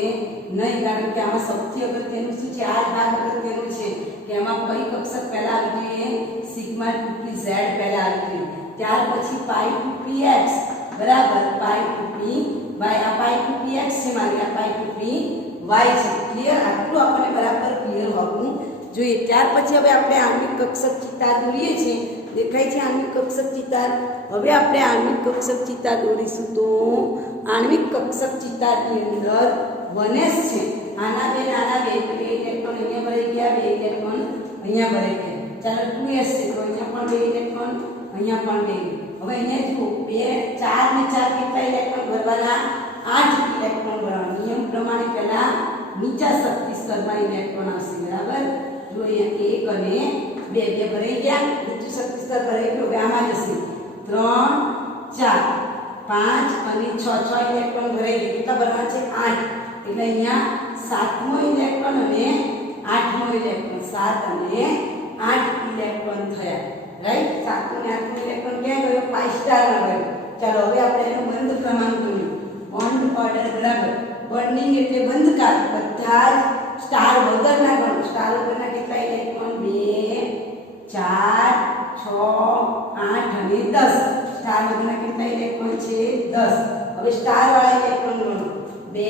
નહીં. કારણ કે આમાં સૌથી અગત્યનું શું છે? આ ભાગ અગત્યનું છે કે એમાં કઈ કક્ષક પહેલા આવી જોઈએ? સિગ્મા 2pz પહેલા આવી જોઈએ. ત્યાર પછી પાઈ 2px બરાબર પાઈ 2p વાય. આ પાઈ 2px છે મારી, આ પાઈ 2p વાય છે. ક્લિયર? આટલું આપણને બરાબર ક્લિયર હોવું જોઈએ. ત્યાર પછી હવે આપણે આણ્વિક કક્ષક ચિતાર દોરીએ છીએ. દેખાય છે આણ્વિક કક્ષક ચિતાર? હવે આપણે આણ્વિક કક્ષક ચિતાર દોરીશું. તો આણ્વિક કક્ષક ચિતારની અંદર 1s છે. આના બે નાના 2 ઇલેક્ટ્રોન અહીંયા ભરાઈ ગયા, 2 ઇલેક્ટ્રોન અહીંયા ભરાઈ ગયા. ચાલો 2s છે તો અહીંયા પણ 2 ઇલેક્ટ્રોન, અહીંયા પણ 2. હવે અહીંયા જુઓ 2 4 ને 4 કેટલા ઇલેક્ટ્રોન ભરવાના? 8 ઇલેક્ટ્રોન ભરવાના. નિયમ પ્રમાણે પહેલા નીચા શક્તિ સ્તરમાં ઇલેક્ટ્રોન આવશે. બરાબર. જો અહીંયા 1 અને 2 ભરાઈ ગયા, નીચું શક્તિ સ્તર ભરાઈ ગયું. હવે આમાં જશે 3 4 5 અને 6 ઇલેક્ટ્રોન ભરાઈ ગયા. કેટલા ભરવાના છે? 8. એટલે અહીંયા 7મો ઇલેક્ટ્રોન અને 8મો ઇલેક્ટ્રોન, 7 અને 8 ઇલેક્ટ્રોન થયા. રાઈટ. 7 અને 8મો ઇલેક્ટ્રોન ક્યાં ગયો? પાઈ સ્ટારમાં ગયો. ચાલો હવે આપણે એનો બંધ ક્રમાંક ગણ્યો. બોન્ડ ઓર્ડર બરાબર. બોન્ડિંગ એટલે બંધકાર. બધા જ સ્ટાર વગરના ગણો. સ્ટાર વગરના કેટલા ઇલેક્ટ્રોન? 2 4 6 8 અને 10. સ્ટાર વગરના કેટલા ઇલેક્ટ્રોન છે? 10. હવે સ્ટાર વાળા ઇલેક્ટ્રોન ગણો. 2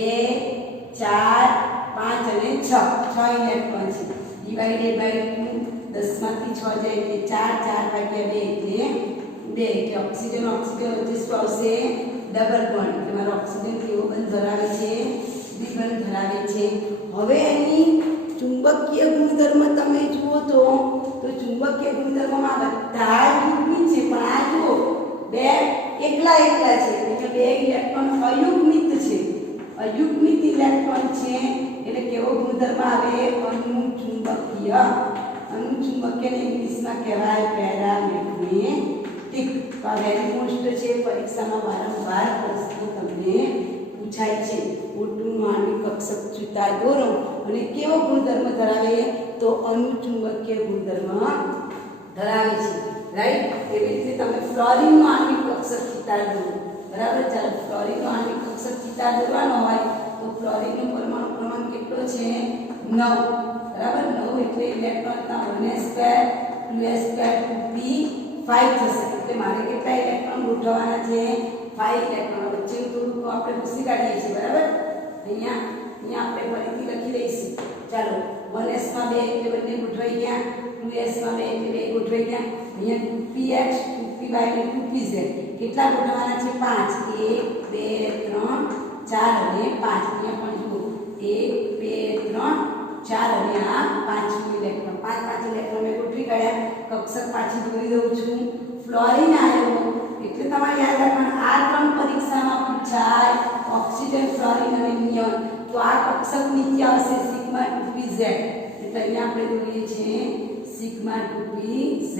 4 5 અને 6 ઇલેક્ટ્રોન છે. Divided by 2. 10 માંથી 6 જાય એટલે 4, 4 ભાગ્યા 2 એટલે 2. એટલે ઓક્સિજન વચ્ચે શું આવશે? Double bond. એટલે મારો ઓક્સિજન કેવો બંધ ધરાવે છે? દ્વિબંધ ધરાવે છે. હવે એની ચુંબકીય ગુણધર્મ તમે જુઓ તો ચુંબકીય ગુણધર્મમાં બધા યુગ્મિત છે, પણ આ જુઓ 2 એકલા છે. એટલે 2 ઇલેક્ટ્રોન અયુગ્મિત છે. અયુગ્મિત ઇલેક્ટ્રોન છે એટલે કેવો ગુણધર્મ આવે? અનુચુંબકીય. અનુચુંબકીયને ઇંગ્લિશમાં કહેવાય પેરામેગ્નેટિક. તો આ વેરી મોસ્ટ છે. પરીક્ષામાં વારંવાર પ્રશ્નો તમને પૂછાય છે O2નું આણ્વિક કક્ષક ચિતાર દોરો અને કેવો ગુણધર્મ ધરાવે તો અનુચુંબકીય ગુણધર્મ ધરાવે છે, રાઈટ. એવી રીતે તમે ફ્લોરિનનું આણ્વિક કક્ષક ચિતાર દોરો, બરાબર. ચાલો ફ્લોરિનનું આણ્વિક કક્ષક ચિતાર દોરવાનો હોય તો ફ્લોરિનનું પરમાણુ ક્રમાંક કેટલો છે 9, બરાબર. 9 એટલે ઇલેક્ટ્રોનના 1s2 2s2 2p 5 થશે. એટલે મારે કેટલા ઇલેક્ટ્રોન ગોઠવવાના છે 5 ઇલેક્ટ્રોન. વચ્ચે થોડું આપણે ભૂસી કાઢીએ છીએ, બરાબર. અહીંયા આપણે ફરીથી લખી દઈશું. ચાલો 1s માં 2 એટલે બંને ગોઠવાઈ ગયા, 2s માં 2 એટલે 2 ગોઠવાઈ ગયા. અહીંયા 2px 2py અને 2pz કેટલા ગોઠવવાના છે 5, 1 2 3 4 અને 5. અહીંયા પણ જુઓ 1 2 3 4 અને આ 5મું ઇલેક્ટ્રોન. 5 ઇલેક્ટ્રોન મેં ગોઠવી કાઢ્યા. કક્ષક પાછી દોરી દઉં છું. ફ્લોરિન આયનો એટલે તમારે યાદ રાખવાનું આ 3 પરીક્ષામાં પૂછાય, ઓક્સિજન, ફ્લોરિન અને નિયોન. તો આ કક્ષક નીચે આવશે સિગ્મા 2pz. એટલે અહીંયા આપણે દોરીએ છીએ સિગ્મા 2pz.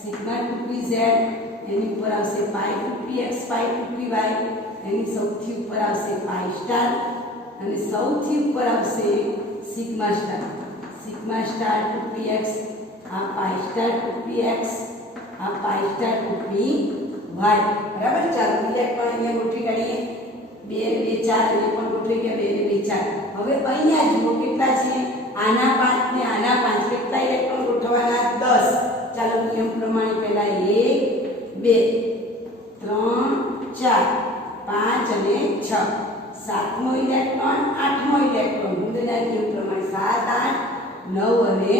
સિગ્મા 2pz એની ઉપર આવશે પાઈ 2px પાઈ 2py, એની સૌથી ઉપર આવશે પાઈ સ્ટાર અને સૌથી ઉપર આવશે sigma star. Sigma star 2px, આ પાઈ સ્ટાર 2px, આ પાઈ સ્ટાર 2py, બરાબર. ચાલો ઇલેક્ટ્રોન અહીંયા ગોઠવી કાઢીએ. 2 2 4 અને પણ ગોઠવી ગયા 2 2 4. હવે અહીંયા જુઓ કેટલા છે, આના 5 ને આના 5 કેટલા ઇલેક્ટ્રોન ગોઠવવાના 10. ચાલો નિયમ પ્રમાણે પહેલા 1 2 3 4 5 અને 6. 7મો ઇલેક્ટ્રોન 8મો ઇલેક્ટ્રોન ગુંદના નિયમ પ્રમાણે 7 8 9 અને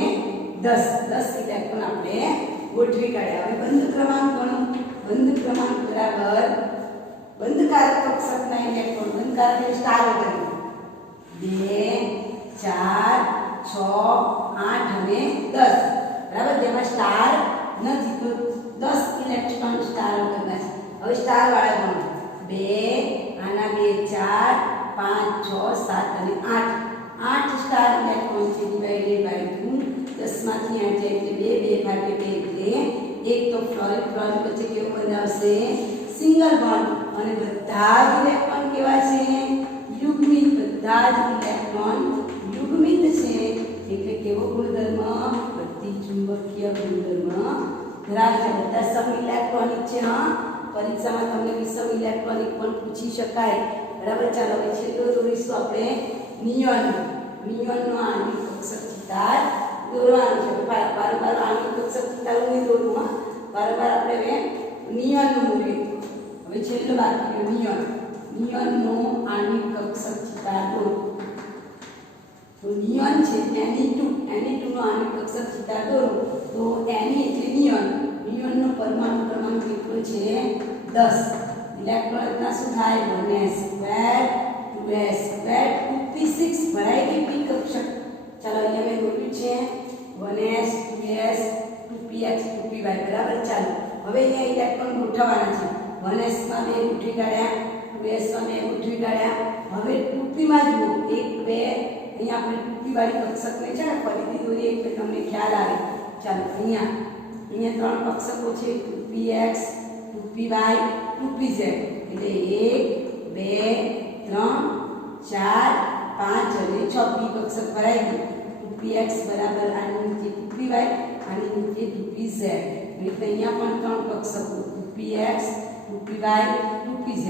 10 ઇલેક્ટ્રોન આપણે ગોઠવી કાઢ્યા. હવે બંધ ક્રમાંક ગણો. બંધ ક્રમાંક બરાબર બંધકારક કક્ષકના ઇલેક્ટ્રોન, બંધકારક એટલે સ્ટાર વગર 2 4 6 8 અને 10, બરાબર. જેમાં સ્ટાર નથી તો 10 ઇલેક્ટ્રોન સ્ટાર વગરના છે. હવે સ્ટાર વાળા ગણો. 2 આના 2 4 5 6 7 અને 8 સ્ટાર ઇલેક્ટ્રોન છે ડિવાઇડેડ બાય 2. 10 માંથી 8 જાય એટલે 2 ભાગે 2 એટલે એક. તો ફ્લોરિન વચ્ચે કેવું બંધાવશે સિંગલ બોન્ડ. અને બધા જ ઇલેક્ટ્રોન કેવા છે યુગ્મિત. બધા જ ઇલેક્ટ્રોન યુગ્મિત છે એટલે કેવો ગુણધર્મ પ્રતિચુંબકીય ગુણધર્મ ધરાવે છે. બધા સમ ઇલેક્ટ્રોનિક છે. હા, પરીક્ષામાં તમને વિષમ ઇલેક્ટ્રોનિક પણ પૂછી શકાય, બરાબર. ચાલો હવે છેલ્લો દોરીશું આપણે નિયોનનો આણ્વિક કક્ષક ચિતાર દોરવાનો છે. વારંવાર આણ્વિક કક્ષક ચિતાર નહીં દોરવું, વારંવાર આપણે હવે નિયોનનું દોરીએ. હવે છેલ્લો બાકી નિયોનનો આણ્વિક કક્ષક ચિતાર દોરો. તો નિયોન છે Na2 નો આણ્વિક કક્ષક ચિતાર દોરો. તો Na એટલે નિયોનનો પરમાણુ ક્રમાંક કેટલો છે 10. ઇલેક્ટ્રોન રચના શું થાય 1s2 2s2 2p6 ભરાઈ ગઈ p કક્ષક. ચાલો અહીંયા મેં દોર્યું છે 1s 2s 2px 2py, બરાબર. ચાલો હવે અહીંયા ઇલેક્ટ્રોન ગોઠવવાના છે. 1s માં 2 ગોઠવી કાઢ્યા, 2s માં 2 ગોઠવી કાઢ્યા. હવે 2p માં જુઓ 1 2. અહીંયા આપણે 2p વાળી કક્ષકને છે ને ફરીથી દોરીએ એટલે તમને ખ્યાલ આવે. ચાલો અહીંયા 3 કક્ષકો છે 2px 2py 2pz. એટલે 1 2 3 4 5 અને 6 p કક્ષક ભરાઈ ગયું. 2px બરાબર આની નીચે 2py, આની નીચે 2pz. એટલે અહીંયા પણ 3 કક્ષકો 2px 2py 2pz.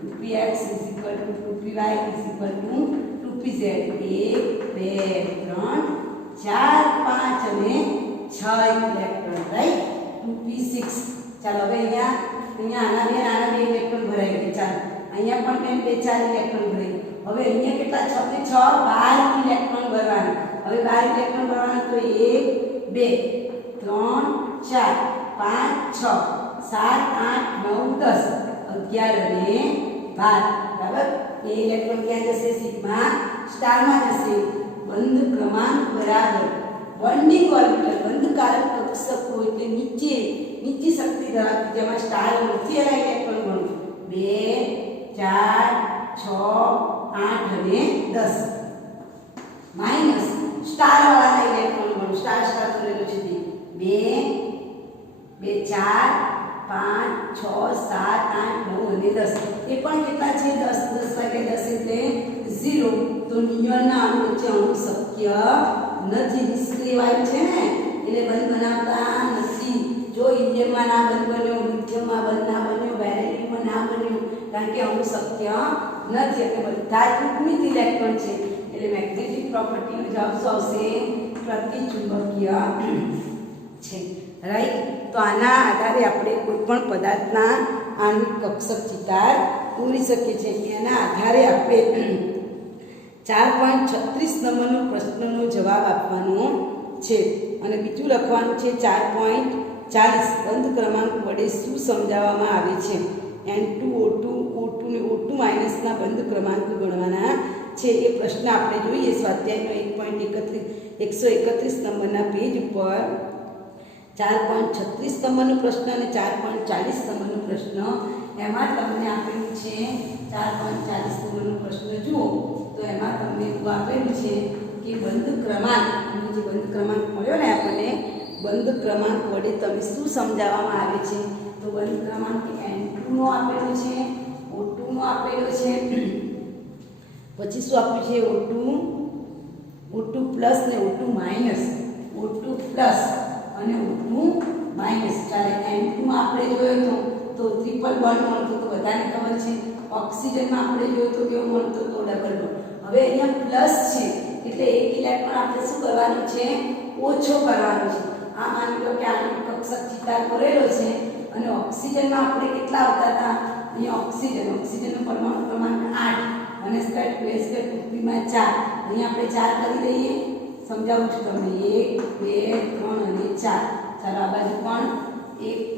2px 2py 2pz. 1 2 3 4 5 અને 6 ઇલેક્ટ્રોન, રાઈટ. 2p6. ચાલો હવે અહીંયા આના બે ઇલેક્ટ્રોન ભરાઈ ગયા. ચાલો અહીંયા પણ 2 4 ઇલેક્ટ્રોન ભરાઈ. હવે અહીંયા કેટલા 6 ને 6 12 ઇલેક્ટ્રોન ભરવાના. હવે 12 ઇલેક્ટ્રોન ભરવાના તો 1 2 3 4 5 6 7 8 9 10 11 અને 12, બરાબર. એ ઇલેક્ટ્રોન ક્યાં જશે સિગ્મા સ્ટારમાં જશે. બંધ ક્રમાંક બરાબર બોન્ડિંગ ઓર્બિટલ બંધકારક કક્ષકો એટલે નીચી શક્તિ ધરાવતી જેમાં સ્ટાર નથી એના ઇલેક્ટ્રોન ગણો 2 4 6 8 અને 10 માઈનસ સ્ટાર વાળાના ઇલેક્ટ્રોન ગણો. સ્ટાર તો લેલો છે 2 2 4 5 5 6 7 8 9 અને 10 એ પણ કેટલા છે 10 10 ભાગ્યા 10 એટલે 0 તો નિયમના અણુ વચ્ચે અણુ શક્ય નથી નિષ્ક્રિયવાયુ છે ને એટલે બંધ બનાવતા નથી જો હિલિયમમાં ના બંધ બન્યો લિથિયમમાં બંધ ના બન્યો બેરિલિયમમાં ના બન્યો કારણ કે અણુ શક્ય નથી એટલે બધા જ યુગ્મિત ઇલેક્ટ્રોન છે એટલે મેગ્નેટિક પ્રોપર્ટીનો જવાબ શું આવશે પ્રતિચુંબકીય છે રાઈટ તો આના આધારે આપણે કોઈ પણ પદાર્થના આણ્વિક કક્ષક ચિતાર પૂરી શકીએ છીએ એના આધારે આપણે 4.36 નંબરનો પ્રશ્નનો જવાબ આપવાનો છે અને બીજું લખવાનું છે 4.40 બંધ ક્રમાંક વડે શું સમજાવવામાં આવે છે N2O2 O2 ને O2 માઇનસના બંધ ક્રમાંક ગણવાના છે એ પ્રશ્ન આપણે જોઈએ સ્વાધ્યાયનો 131 નંબરના પેજ ઉપર 4.36 નંબરનો પ્રશ્ન અને 4.40 નંબરનો પ્રશ્ન એમાં તમને આપેલું છે 4.40 નંબરનો પ્રશ્ન જુઓ તો એમાં તમને એવું આપેલું છે કે બંધ ક્રમાંક જે બંધ ક્રમાંક મળ્યો ને આપણને બંધ ક્રમાંક વડે તમે શું સમજાવવામાં આવે છે તો બંધ ક્રમાંક N2 નો આપેલો છે O2 નો આપેલો છે પછી શું આપ્યું છે O2 પ્લસ ને O2 માઇનસ O2 પ્લસ અને O2 માઇનસ ચાલે N2 માં આપણે જોયો તો ટ્રિપલ બોન્ડ મળતો તો બધાને ખબર છે ઓક્સિજનમાં આપણે જોયો તો કેવો મળતો તો ડબલ બોન્ડ હવે અહીંયા પ્લસ છે એટલે એક ઇલેક્ટ્રોન આપણે શું કરવાનું છે ઓછો કરવાનો છે આ માની લો કે આની કક્ષક ચિતાર કરેલો છે અને ઓક્સિજનમાં આપણે કેટલા આવતા હતા અહીંયા ઓક્સિજનનો પરમાણુ ક્રમાંક 8 અને સ્ટેટ 2 સ્ટેટ 3 માં 4 અહીંયા આપણે 4 કરી દઈએ સમજાવું છું તમને 1 2 3 અને 4 ચાલો આ બાજુ પણ 1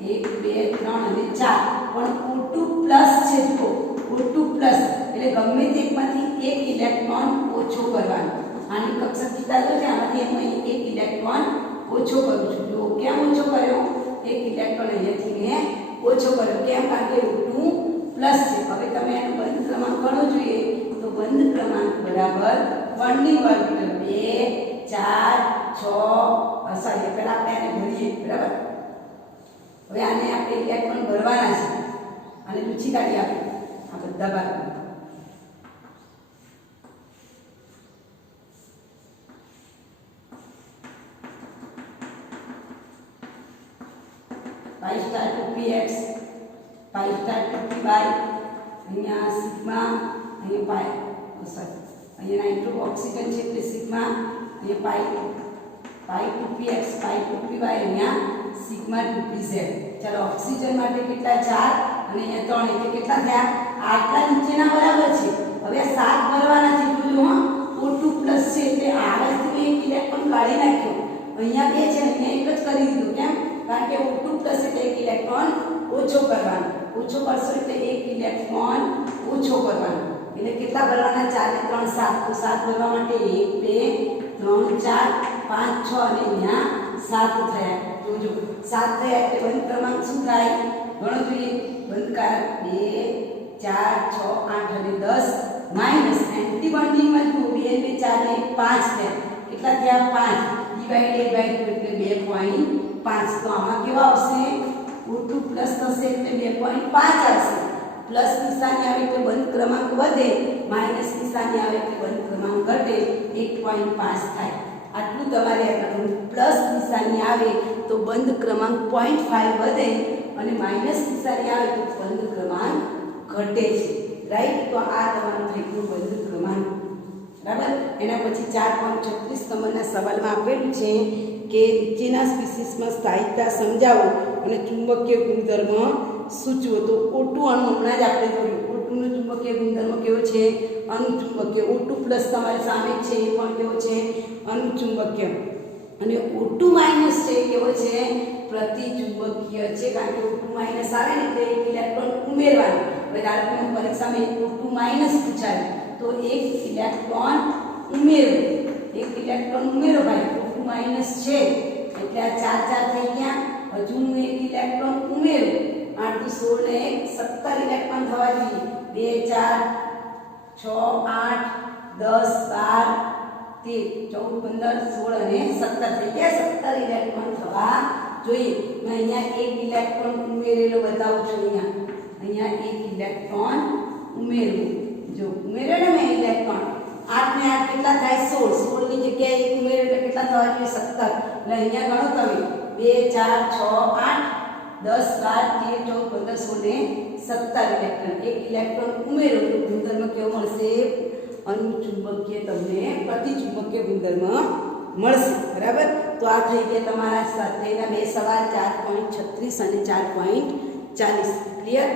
2 3 અને 4 પણ O2 પ્લસ છે તો O2 પ્લસ એટલે ગમે તે એકમાંથી એક ઇલેક્ટ્રોન ઓછો કરવાનો આની કક્ષક ચિતાર છે આમાંથી એમાં એક ઇલેક્ટ્રોન ઓછો કરું છું જો કેમ ઓછો કર્યો એક ઇલેક્ટ્રોન અહીંયાથી મેં ઓછો કર્યો કેમ કારણ કે O2 પ્લસ છે હવે તમે એનો બંધ ક્રમાંક ગણો જોઈએ તો બંધ ક્રમાંક બરાબર 1 ની વર્ગ 2 4 6 સોરી પહેલા આપણે આને ભરીએ બરાબર હવે આને આપણે ઇલેક્ટ્રોન ભરવાના છે અને લૂછી કાઢી આપણે આ બધા ભાગ 5 સ્ટાર 2px 5 સ્ટાર 2py અહીંયા સિગ્મા અહીંયા પાઈ સોરી અહીંયા નાઇટ્રો ઓક્સિજન છે એટલે સિગ્મા અહીંયા પાઈ 2px પાઈ 2py અહીંયા સિગ્મા 2pz ચાલો ઓક્સિજન માટે કેટલા 4 અને અહીંયા 3 એટલે કેટલા થયા આટલા નીચેના બરાબર છે હવે 7 ભરવાના છે જોજો હા O2 પ્લસ છે એટલે આમાંથી એક ઇલેક્ટ્રોન કાઢી નાખ્યો અહીંયા 2 છે અહીંયા એક જ કરી દીધું કેમ કારણ કે O2 પ્લસ એટલે એક ઇલેક્ટ્રોન ઓછો કરવાનો ઓછો કરશો એટલે એક ઇલેક્ટ્રોન ઓછો કરવાનો એટલે કેટલા ભરવાના 4 ને 3 7 તો 7 ભરવા માટે 1 2 3 4 5 6 અને અહીંયા 7 થયા જોજો 7 થયા એટલે બંધ ક્રમાંક શું થાય ગણો જોઈએ બંધકાર 2 4 6 8 અને 10 માઈનસ એન્ટી બોન્ડિંગમાં જો 2 2 4 ને 5 થયા કેટલા થયા 5 ડિવાઇડેડ બાય 2 એટલે 2.5 તો આમાં કેવા આવશે O2 પ્લસ થશે એટલે 2.5 આવશે પ્લસ નિશાની આવે એટલે બંધ ક્રમાંક વધે માઈનસ નિશાની આવે એટલે બંધ ક્રમાંક ઘટે 1.5 થાય આટલું તમારે કરવાનું પ્લસ નિશાની આવે તો બંધ ક્રમાંક 0.5 વધે અને માઈનસ નિશાની આવે તો બંધ ક્રમાંક ઘટે છે રાઈટ તો આ તમારું થઈ ગયું બંધ ક્રમાંક બરાબર એના પછી 4.36 નંબરના સવાલમાં આપેલું છે કે નીચેના સ્પીસીસમાં સ્થાયિકતા સમજાવો અને ચુંબકીય ગુણધર્મ સૂચવો તો O2 અણુ હમણાં જ આપણે જોયું O2 નો ચુંબકીય ગુણધર્મ કેવો છે અનુચુંબકીય O2 પ્લસ તમારી સામે છે એ પણ કેવો છે અનુચુંબકીય અને O2 માઇનસ છે કેવો છે પ્રતિચુંબકીય છે કારણ કે O2 માઇનસ આવે ને એટલે એક ઇલેક્ટ્રોન ઉમેરવાનું હવે ધારો કે પરીક્ષામાં O2 માઇનસ પૂછાય તો એક ઇલેક્ટ્રોન ઉમેરો ભાઈ O2 માઇનસ છે એટલે આ 4 4 થઈ ગયા હજુ હું એક ઇલેક્ટ્રોન ઉમેરો 8 16 ને 17 ઇલેક્ટ્રોન થવા જોઈએ 2 4 6 8 10 12 13 14 15 16 અને 17 થઈ ગયા 17 ઇલેક્ટ્રોન થવા જોઈએ મેં અહીંયા એક ઇલેક્ટ્રોન ઉમેરેલો બતાવું છું. અહીંયા એક ઇલેક્ટ્રોન ઉમેર્યું. જો ઉમેર્યો ને મેં ઇલેક્ટ્રોન 8 ને 8 કેટલા થાય 16. 16 ની જગ્યાએ એક ઉમેર્યો એટલે કેટલા થવા જોઈએ 17. એટલે અહીંયા ગણો તમે 2 4 6 8 10 12 13 14 15 16 ને 17 ઇલેક્ટ્રોન. એક ઇલેક્ટ્રોન ઉમેર્યો તો ગુણધર્મ કેવો મળશે? અનુચુંબકીય તમને પ્રતિચુંબકીય ગુણધર્મ મળશે. બરાબર. તો આ થઈ ગયા તમારા સાથેના બે સવાલ 4.36 અને 4.40. ક્લિયર?